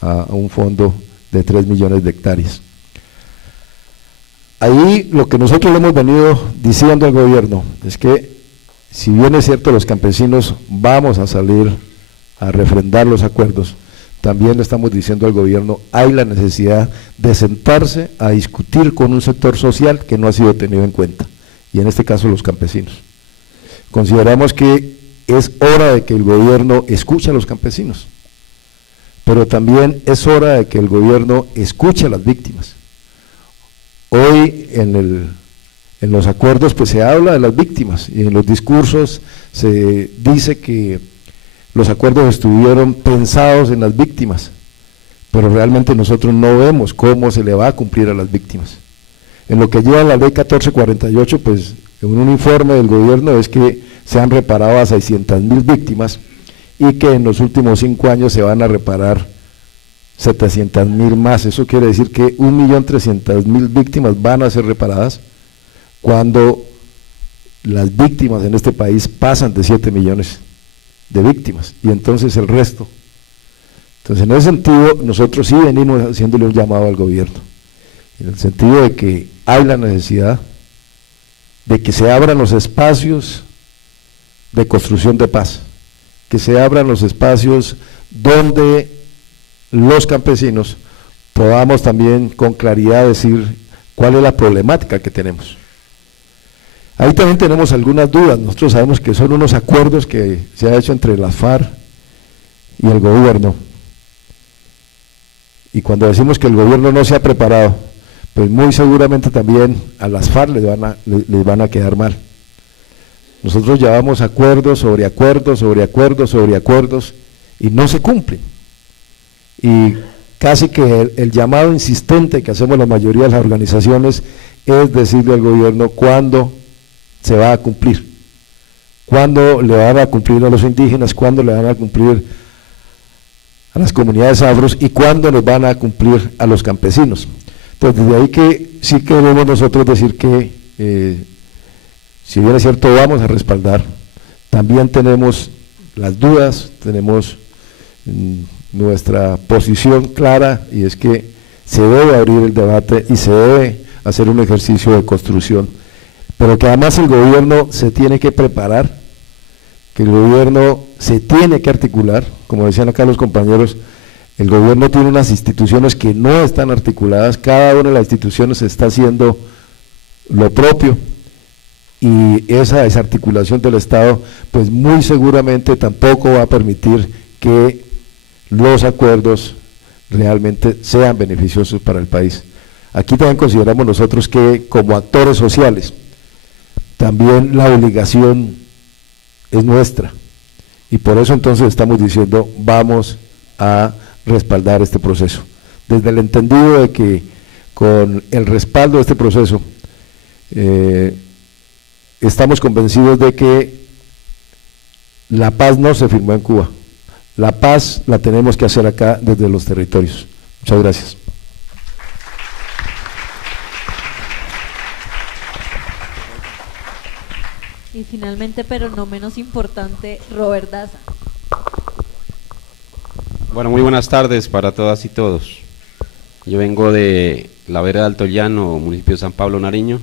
a un fondo de 3 millones de hectáreas. Ahí lo que nosotros le hemos venido diciendo al gobierno es que, si bien es cierto, los campesinos vamos a salir a refrendar los acuerdos, también le estamos diciendo al gobierno, hay la necesidad de sentarse a discutir con un sector social que no ha sido tenido en cuenta, y en este caso los campesinos. Consideramos que es hora de que el gobierno escuche a los campesinos, pero también es hora de que el gobierno escuche a las víctimas. Hoy en los acuerdos pues se habla de las víctimas, y en los discursos se dice que los acuerdos estuvieron pensados en las víctimas, pero realmente nosotros no vemos cómo se le va a cumplir a las víctimas. En lo que lleva la ley 1448, pues en un informe del gobierno es que se han reparado a 600,000 víctimas y que en los últimos 5 años se van a reparar 700,000 más. Eso quiere decir que 1.300.000 víctimas van a ser reparadas, cuando las víctimas en este país pasan de 7 millones de víctimas, y entonces el resto. Entonces, en ese sentido, nosotros sí venimos haciéndole un llamado al gobierno, en el sentido de que hay la necesidad de que se abran los espacios de construcción de paz, que se abran los espacios donde los campesinos podamos también con claridad decir cuál es la problemática que tenemos. Ahí también tenemos algunas dudas. Nosotros sabemos que son unos acuerdos que se ha hecho entre las FARC y el gobierno, y cuando decimos que el gobierno no se ha preparado, pues muy seguramente también a las FARC les van a quedar mal. Nosotros llevamos acuerdos sobre acuerdos sobre acuerdos sobre acuerdos y no se cumplen, y casi que el llamado insistente que hacemos la mayoría de las organizaciones es decirle al gobierno cuándo se va a cumplir, cuándo le van a cumplir a los indígenas, cuándo le van a cumplir a las comunidades afros y cuándo nos van a cumplir a los campesinos. Entonces, desde ahí que sí queremos nosotros decir que, si bien es cierto, vamos a respaldar, también tenemos las dudas, tenemos nuestra posición clara, y es que se debe abrir el debate y se debe hacer un ejercicio de construcción, pero que además el gobierno se tiene que preparar, que el gobierno se tiene que articular. Como decían acá los compañeros, el gobierno tiene unas instituciones que no están articuladas, cada una de las instituciones está haciendo lo propio, y esa desarticulación del Estado pues muy seguramente tampoco va a permitir que los acuerdos realmente sean beneficiosos para el país. Aquí también consideramos nosotros que, como actores sociales, también la obligación es nuestra, y por eso entonces estamos diciendo vamos a respaldar este proceso, desde el entendido de que con el respaldo de este proceso estamos convencidos de que la paz no se firmó en Cuba, la paz la tenemos que hacer acá desde los territorios. Muchas gracias. Y finalmente, pero no menos importante, Robert Daza. Bueno, muy buenas tardes para todas y todos. Yo vengo de la vereda de Alto Llano, municipio de San Pablo, Nariño.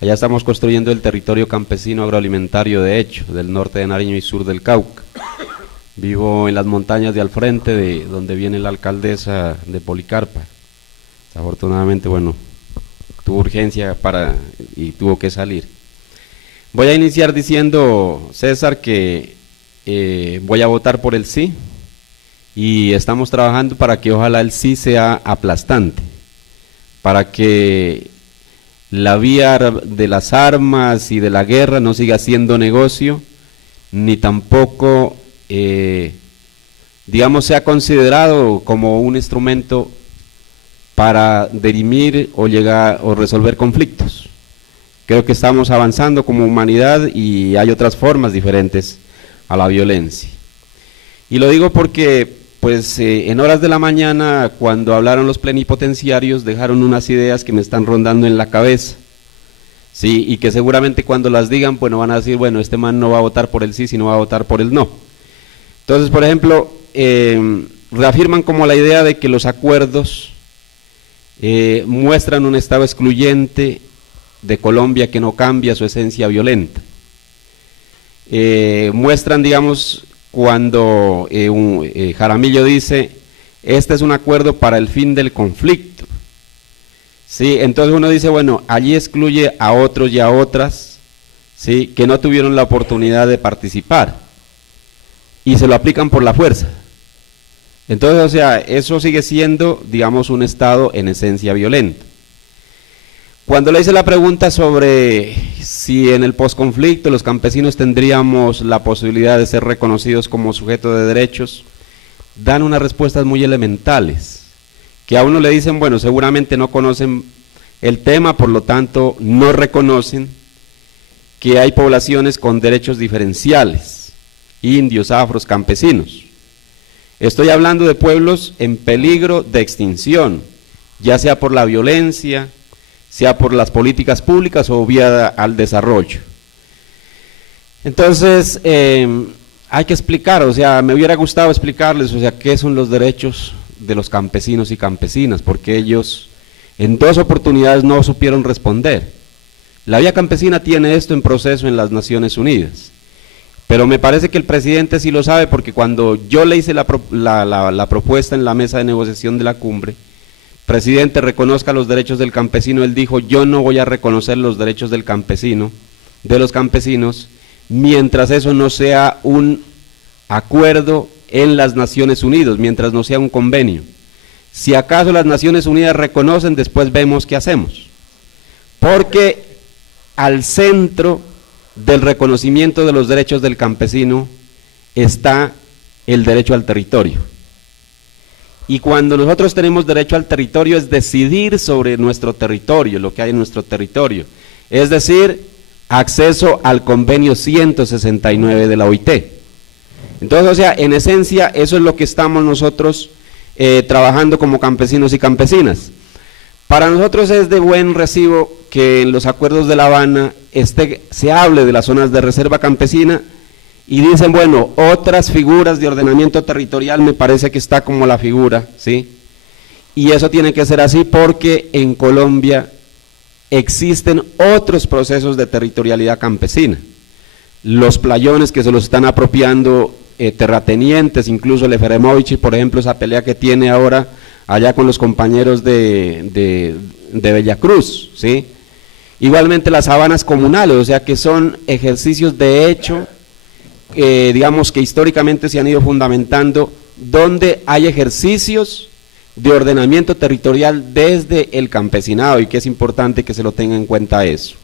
Allá estamos construyendo el territorio campesino agroalimentario de hecho, del norte de Nariño y sur del Cauca. Vivo en las montañas de al frente, de donde viene la alcaldesa de Policarpa. Afortunadamente, bueno, tuvo urgencia y tuvo que salir. Voy a iniciar diciendo, César, que voy a votar por el sí, y estamos trabajando para que ojalá el sí sea aplastante, para que la vía de las armas y de la guerra no siga siendo negocio, ni tampoco, digamos, sea considerado como un instrumento para dirimir o llegar o resolver conflictos. Creo que estamos avanzando como humanidad y hay otras formas diferentes a la violencia. Y lo digo porque, pues, en horas de la mañana, cuando hablaron los plenipotenciarios, dejaron unas ideas que me están rondando en la cabeza, ¿sí? Y que seguramente cuando las digan, pues no van a decir, bueno, este man no va a votar por el sí, sino va a votar por el no. Entonces, por ejemplo, reafirman como la idea de que los acuerdos muestran un Estado excluyente de Colombia que no cambia su esencia violenta. Muestran, digamos, cuando Jaramillo dice, este es un acuerdo para el fin del conflicto. ¿Sí? Entonces uno dice, bueno, allí excluye a otros y a otras, ¿sí?, que no tuvieron la oportunidad de participar y se lo aplican por la fuerza. Entonces, o sea, eso sigue siendo, digamos, un Estado en esencia violento. Cuando le hice la pregunta sobre si en el posconflicto los campesinos tendríamos la posibilidad de ser reconocidos como sujetos de derechos, dan unas respuestas muy elementales, que a uno le dicen, bueno, seguramente no conocen el tema, por lo tanto no reconocen que hay poblaciones con derechos diferenciales, indios, afros, campesinos. Estoy hablando de pueblos en peligro de extinción, ya sea por la violencia, sea por las políticas públicas o vía al desarrollo. Entonces, hay que explicar, o sea, me hubiera gustado explicarles, o sea, qué son los derechos de los campesinos y campesinas, porque ellos en 2 oportunidades no supieron responder. La Vía Campesina tiene esto en proceso en las Naciones Unidas, pero me parece que el presidente sí lo sabe, porque cuando yo le hice la propuesta en la mesa de negociación de la cumbre, presidente, reconozca los derechos del campesino, él dijo, yo no voy a reconocer los derechos del campesino, de los campesinos, mientras eso no sea un acuerdo en las Naciones Unidas, mientras no sea un convenio. Si acaso las Naciones Unidas reconocen, después vemos qué hacemos. Porque al centro del reconocimiento de los derechos del campesino está el derecho al territorio. Y cuando nosotros tenemos derecho al territorio es decidir sobre nuestro territorio, lo que hay en nuestro territorio. Es decir, acceso al convenio 169 de la OIT. Entonces, o sea, en esencia, eso es lo que estamos nosotros trabajando como campesinos y campesinas. Para nosotros es de buen recibo que en los acuerdos de La Habana se hable de las zonas de reserva campesina y dicen, bueno, otras figuras de ordenamiento territorial, me parece que está como la figura, ¿sí? Y eso tiene que ser así porque en Colombia existen otros procesos de territorialidad campesina. Los playones que se los están apropiando terratenientes, incluso el Eferemovich, por ejemplo, esa pelea que tiene ahora allá con los compañeros de Bellacruz, ¿sí? Igualmente las sabanas comunales, o sea que son ejercicios de hecho, digamos que históricamente se han ido fundamentando, donde hay ejercicios de ordenamiento territorial desde el campesinado y que es importante que se lo tenga en cuenta eso.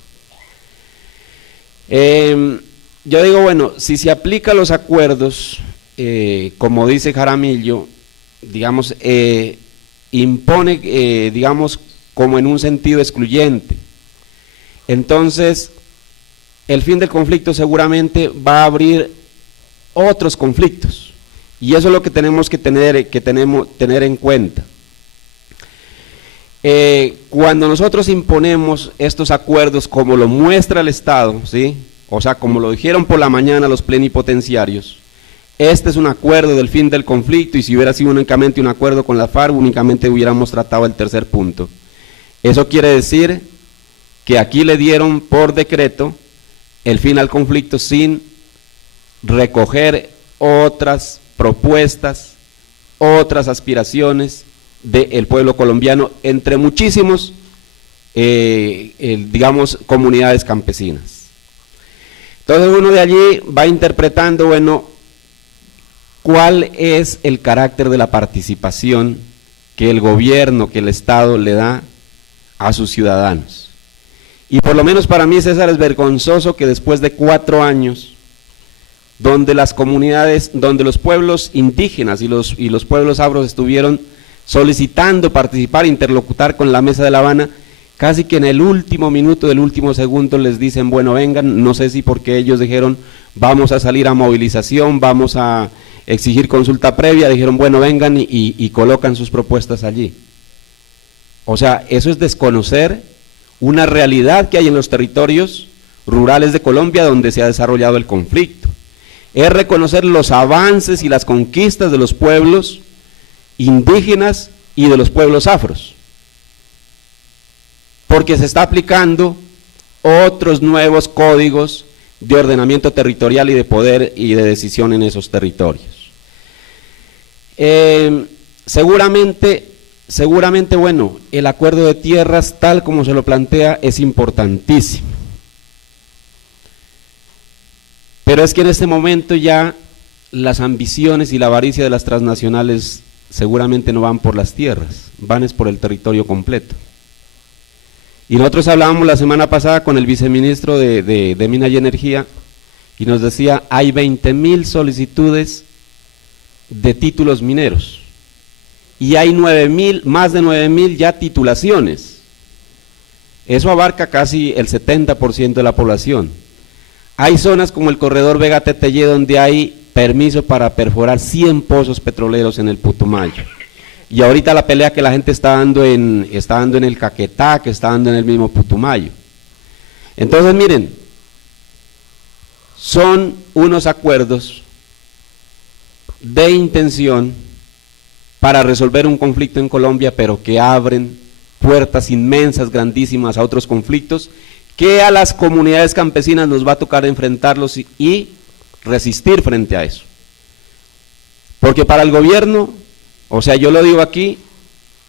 Yo digo, bueno, si se aplica los acuerdos, como dice Jaramillo, digamos, impone, digamos, como en un sentido excluyente. Entonces, el fin del conflicto seguramente va a abrir otros conflictos, y eso es lo que tenemos que tener en cuenta. Cuando nosotros imponemos estos acuerdos, como lo muestra el Estado, ¿sí?, o sea, como lo dijeron por la mañana los plenipotenciarios, este es un acuerdo del fin del conflicto, y si hubiera sido únicamente un acuerdo con la FARC, únicamente hubiéramos tratado el tercer punto. Eso quiere decir que aquí le dieron por decreto el fin al conflicto sin recoger otras propuestas, otras aspiraciones del pueblo colombiano, entre muchísimos, digamos, comunidades campesinas. Entonces uno de allí va interpretando, bueno, cuál es el carácter de la participación que el gobierno, que el Estado le da a sus ciudadanos. Y por lo menos para mí, César, es vergonzoso que después de 4 años, donde las comunidades, donde los pueblos indígenas y los pueblos afros estuvieron solicitando participar, interlocutar con la Mesa de La Habana, casi que en el último minuto, del último segundo les dicen, bueno, vengan, no sé si porque ellos dijeron, vamos a salir a movilización, vamos a exigir consulta previa, dijeron, bueno, vengan y colocan sus propuestas allí. O sea, eso es desconocer una realidad que hay en los territorios rurales de Colombia donde se ha desarrollado el conflicto. Es reconocer los avances y las conquistas de los pueblos indígenas y de los pueblos afros. porque se está aplicando otros nuevos códigos de ordenamiento territorial y de poder y de decisión en esos territorios. Seguramente, bueno, el acuerdo de tierras tal como se lo plantea es importantísimo, pero es que en este momento ya las ambiciones y la avaricia de las transnacionales seguramente no van por las tierras, van es por el territorio completo. Y nosotros hablábamos la semana pasada con el viceministro de Minas y Energía y nos decía, hay 20.000 solicitudes de títulos mineros y hay más de 9.000 ya titulaciones. Eso abarca casi el 70% de la población. Hay zonas como el corredor Vega-Tetellé donde hay permiso para perforar 100 pozos petroleros en el Putumayo. Y ahorita la pelea que la gente está dando en el Caquetá, que está dando en el mismo Putumayo. Entonces miren, son unos acuerdos de intención para resolver un conflicto en Colombia, pero que abren puertas inmensas, grandísimas a otros conflictos, que a las comunidades campesinas nos va a tocar enfrentarlos y resistir frente a eso. Porque para el gobierno, o sea, yo lo digo aquí,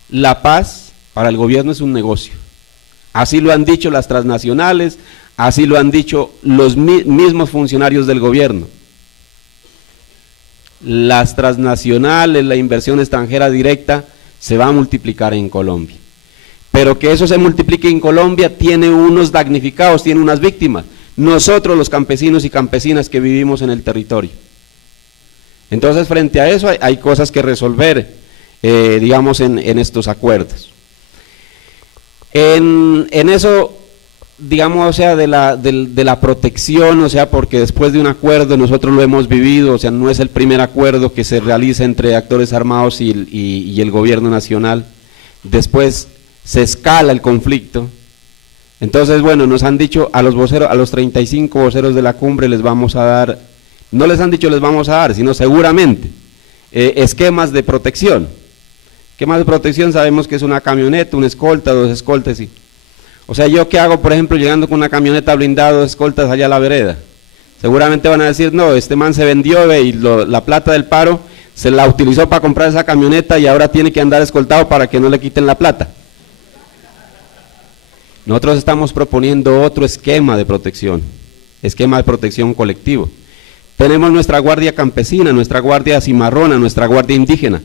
la paz para el gobierno es un negocio. Así lo han dicho las transnacionales, así lo han dicho los mismos funcionarios del gobierno. Las transnacionales, la inversión extranjera directa se va a multiplicar en Colombia. Pero que eso se multiplique en Colombia tiene unos damnificados, tiene unas víctimas. Nosotros los campesinos y campesinas que vivimos en el territorio. Entonces frente a eso hay cosas que resolver, digamos, en estos acuerdos. En eso, digamos, o sea, de la protección, o sea, porque después de un acuerdo nosotros lo hemos vivido, o sea, no es el primer acuerdo que se realiza entre actores armados y el gobierno nacional, después se escala el conflicto. Entonces, bueno, nos han dicho a los voceros, a los 35 voceros de la cumbre les vamos a dar, no les han dicho les vamos a dar, sino seguramente esquemas de protección. Esquemas de protección sabemos que es una camioneta, una escolta, 2 escoltas, sí. O sea, yo qué hago, por ejemplo, llegando con una camioneta blindada, 2 escoltas allá a la vereda. Seguramente van a decir, no, este man se vendió y la plata del paro se la utilizó para comprar esa camioneta y ahora tiene que andar escoltado para que no le quiten la plata. Nosotros estamos proponiendo otro esquema de protección colectivo. Tenemos nuestra guardia campesina, nuestra guardia cimarrona, nuestra guardia indígena.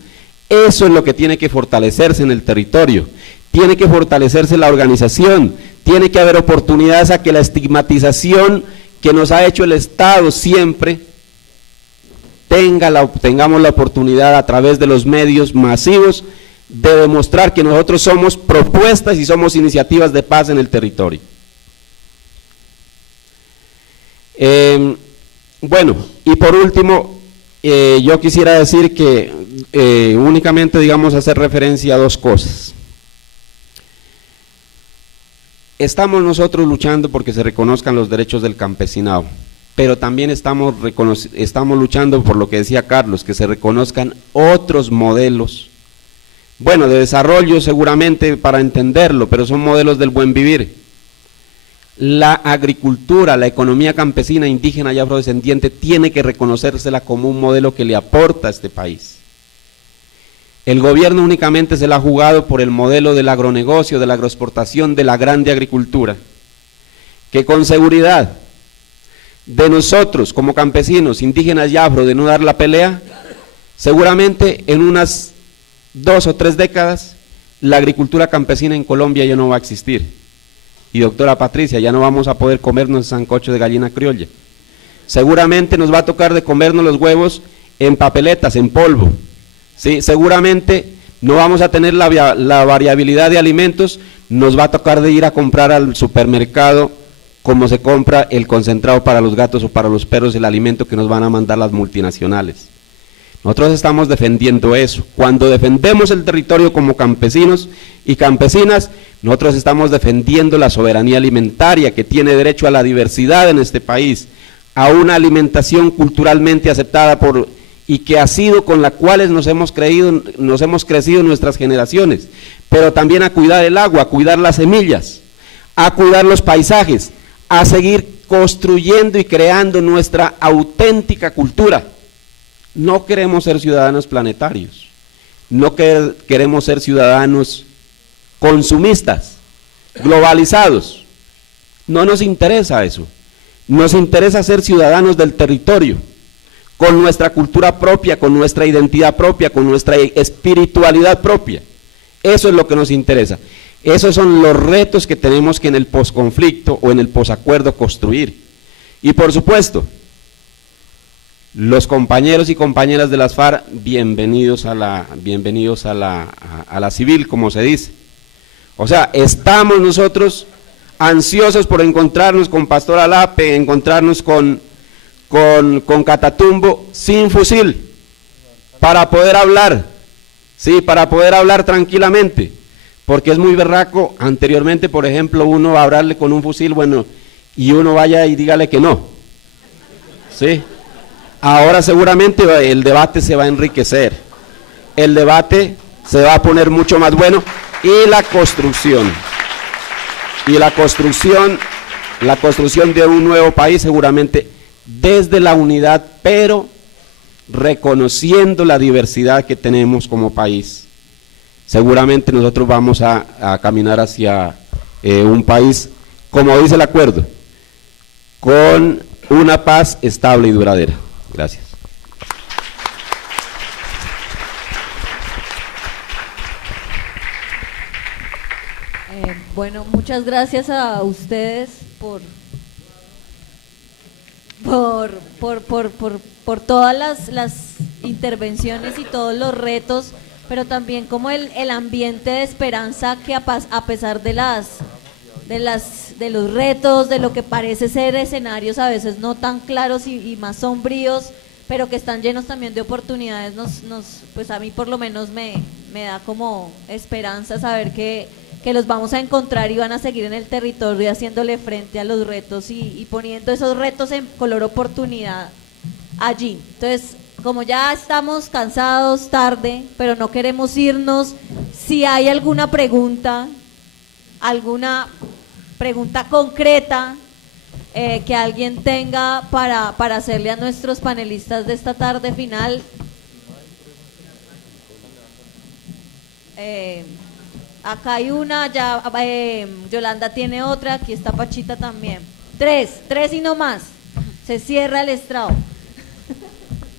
Eso es lo que tiene que fortalecerse en el territorio, tiene que fortalecerse la organización, tiene que haber oportunidades a que la estigmatización que nos ha hecho el Estado siempre tengamos la oportunidad a través de los medios masivos de demostrar que nosotros somos propuestas y somos iniciativas de paz en el territorio. Bueno, y por último, yo quisiera decir que únicamente, digamos, hacer referencia a 2 cosas. Estamos nosotros luchando porque se reconozcan los derechos del campesinado, pero también estamos luchando por lo que decía Carlos, que se reconozcan otros modelos, bueno, de desarrollo seguramente para entenderlo, pero son modelos del buen vivir. La agricultura, la economía campesina, indígena y afrodescendiente tiene que reconocérsela como un modelo que le aporta a este país. El gobierno únicamente se la ha jugado por el modelo del agronegocio, de la agroexportación, de la grande agricultura, que con seguridad de nosotros como campesinos, indígenas y afro, de no dar la pelea, seguramente en unas 2 o 3 décadas la agricultura campesina en Colombia ya no va a existir. Y doctora Patricia, ya no vamos a poder comernos sancocho de gallina criolla. Seguramente nos va a tocar de comernos los huevos en papeletas, en polvo. ¿Sí? Seguramente no vamos a tener la variabilidad de alimentos, nos va a tocar de ir a comprar al supermercado como se compra el concentrado para los gatos o para los perros, el alimento que nos van a mandar las multinacionales. Nosotros estamos defendiendo eso. Cuando defendemos el territorio como campesinos y campesinas, nosotros estamos defendiendo la soberanía alimentaria que tiene derecho a la diversidad en este país, a una alimentación culturalmente aceptada y que ha sido con la cual nos hemos crecido nuestras generaciones, pero también a cuidar el agua, a cuidar las semillas. a cuidar los paisajes, a seguir construyendo y creando nuestra auténtica cultura. No queremos ser ciudadanos planetarios, no queremos ser ciudadanos consumistas, globalizados. No nos interesa eso. Nos interesa ser ciudadanos del territorio, con nuestra cultura propia, con nuestra identidad propia, con nuestra espiritualidad propia. Eso es lo que nos interesa. Esos son los retos que tenemos que en el posconflicto o en el posacuerdo construir. Y por supuesto, los compañeros y compañeras de las FARC, bienvenidos a la civil, como se dice. O sea, estamos nosotros ansiosos por encontrarnos con Pastor Alape, encontrarnos con Catatumbo sin fusil, para poder hablar, sí, para poder hablar tranquilamente, porque es muy berraco. Anteriormente, por ejemplo, uno va a hablarle con un fusil, bueno, y uno vaya y dígale que no, sí. Ahora seguramente el debate se va a enriquecer, el debate se va a poner mucho más bueno, y la construcción de un nuevo país seguramente desde la unidad, pero reconociendo la diversidad que tenemos como país. Seguramente nosotros vamos a caminar hacia un país, como dice el acuerdo, con una paz estable y duradera. Gracias. Bueno, muchas gracias a ustedes por todas las intervenciones y todos los retos, pero también como el ambiente de esperanza que a pesar de los retos, de lo que parece ser escenarios a veces no tan claros y más sombríos, pero que están llenos también de oportunidades, pues a mí por lo menos me da como esperanza saber que los vamos a encontrar y van a seguir en el territorio haciéndole frente a los retos y poniendo esos retos en color oportunidad allí. Entonces, como ya estamos cansados, tarde, pero no queremos irnos, si hay alguna pregunta concreta que alguien tenga para hacerle a nuestros panelistas de esta tarde final. Acá hay una, ya Yolanda tiene otra, aquí está Pachita también. Tres y no más. Se cierra el estrado.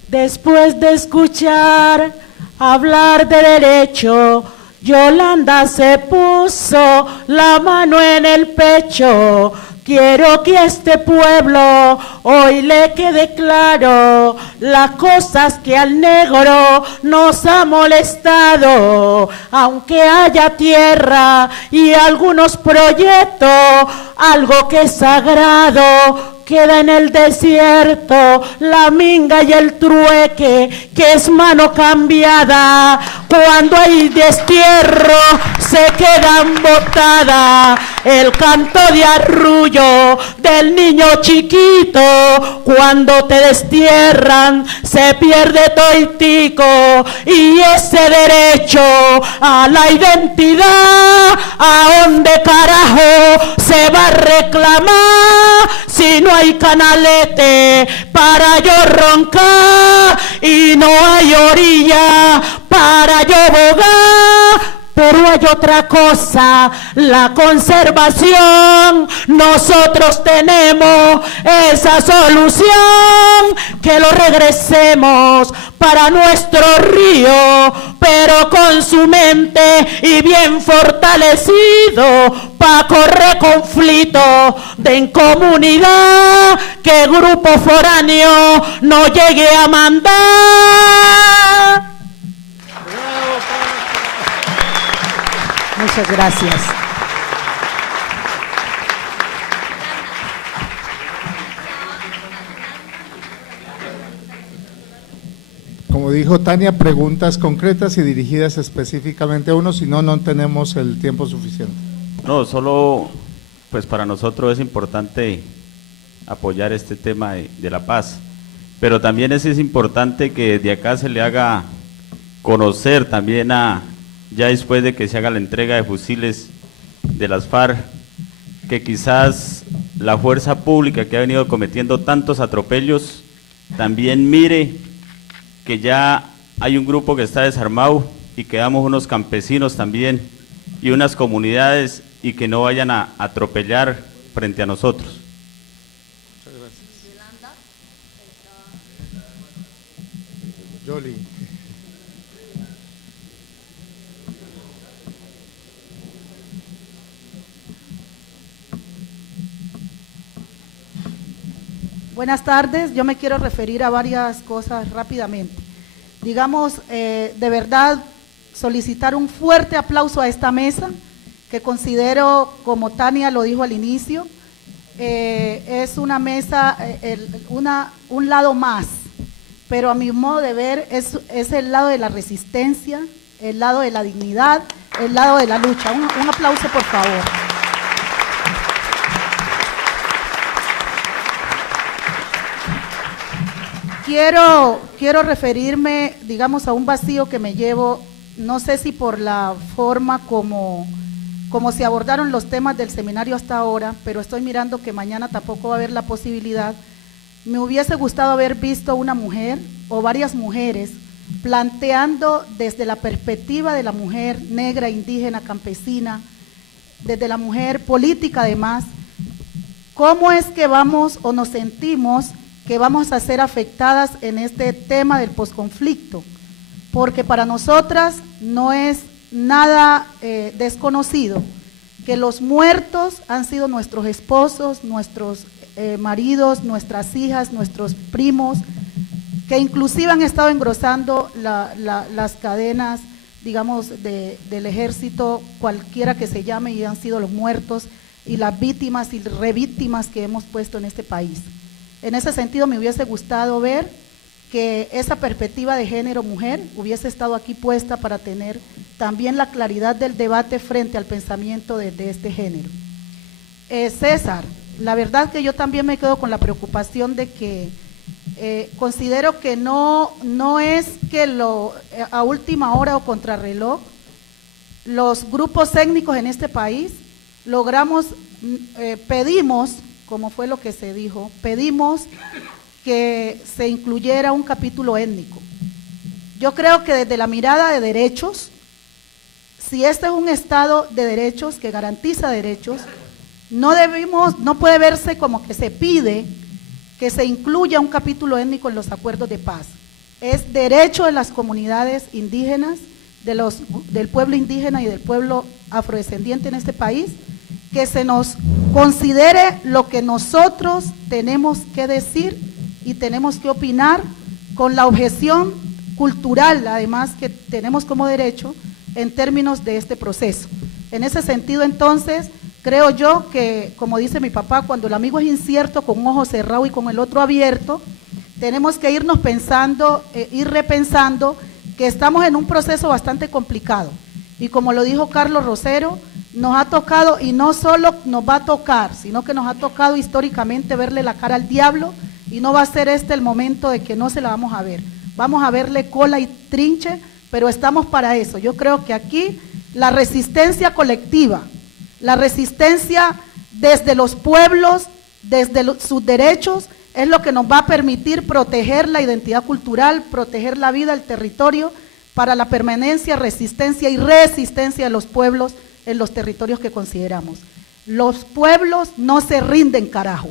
Después de escuchar hablar de derecho, Yolanda se puso la mano en el pecho. Quiero que a este pueblo hoy le quede claro las cosas que al negro nos ha molestado. Aunque haya tierra y algunos proyectos, algo que es sagrado queda en el desierto, la minga y el trueque, que es mano cambiada. Cuando hay destierro se quedan botadas. El canto de arrullo del niño chiquito, cuando te destierran se pierde toitico. Y ese derecho a la identidad, ¿a dónde carajo se va a reclamar? Si no hay canalete para yo roncar y no hay orilla para yo bogar. Pero hay otra cosa, la conservación. Nosotros tenemos esa solución, que lo regresemos para nuestro río, pero con su mente y bien fortalecido, pa' correr conflicto de incomunidad, que grupo foráneo no llegue a mandar. Muchas gracias. Como dijo Tania, preguntas concretas y dirigidas específicamente a uno, si no, no tenemos el tiempo suficiente. No, solo pues para nosotros es importante apoyar este tema de la paz, pero también es importante que de acá se le haga conocer también ya después de que se haga la entrega de fusiles de las FARC, que quizás la fuerza pública que ha venido cometiendo tantos atropellos también mire que ya hay un grupo que está desarmado y quedamos unos campesinos también y unas comunidades y que no vayan a atropellar frente a nosotros. Muchas gracias. Yoli. Buenas tardes, yo me quiero referir a varias cosas rápidamente. Digamos, de verdad, solicitar un fuerte aplauso a esta mesa, que considero, como Tania lo dijo al inicio, es una mesa, un lado más, pero a mi modo de ver es el lado de la resistencia, el lado de la dignidad, el lado de la lucha. Un aplauso, por favor. Quiero referirme, digamos, a un vacío que me llevo, no sé si por la forma como se abordaron los temas del seminario hasta ahora, pero estoy mirando que mañana tampoco va a haber la posibilidad. Me hubiese gustado haber visto una mujer o varias mujeres planteando desde la perspectiva de la mujer negra, indígena, campesina, desde la mujer política además, cómo es que vamos o nos sentimos que vamos a ser afectadas en este tema del posconflicto, porque para nosotras no es nada desconocido que los muertos han sido nuestros esposos, nuestros maridos, nuestras hijas, nuestros primos, que inclusive han estado engrosando las cadenas, digamos, del ejército, cualquiera que se llame, y han sido los muertos y las víctimas y revíctimas que hemos puesto en este país. En ese sentido me hubiese gustado ver que esa perspectiva de género mujer hubiese estado aquí puesta para tener también la claridad del debate frente al pensamiento de este género. César, la verdad que yo también me quedo con la preocupación de que considero que no es que a última hora o contrarreloj los grupos étnicos en este país logramos, pedimos, como fue lo que se dijo, pedimos que se incluyera un capítulo étnico. Yo creo que desde la mirada de derechos, si este es un Estado de derechos que garantiza derechos, no puede verse como que se pide que se incluya un capítulo étnico en los acuerdos de paz. Es derecho de las comunidades indígenas, del pueblo indígena y del pueblo afrodescendiente en este país, que se nos considere lo que nosotros tenemos que decir y tenemos que opinar con la objeción cultural, además, que tenemos como derecho en términos de este proceso. En ese sentido, entonces, creo yo que, como dice mi papá, cuando el amigo es incierto, con un ojo cerrado y con el otro abierto, tenemos que irnos pensando, ir repensando que estamos en un proceso bastante complicado. Y como lo dijo Carlos Rosero, nos ha tocado, y no solo nos va a tocar, sino que nos ha tocado históricamente verle la cara al diablo, y no va a ser este el momento de que no se la vamos a ver. Vamos a verle cola y trinche, pero estamos para eso. Yo creo que aquí la resistencia colectiva, la resistencia desde los pueblos, desde sus derechos, es lo que nos va a permitir proteger la identidad cultural, proteger la vida, el territorio, para la permanencia, resistencia y resistencia de los pueblos en los territorios que consideramos. Los pueblos no se rinden, carajo.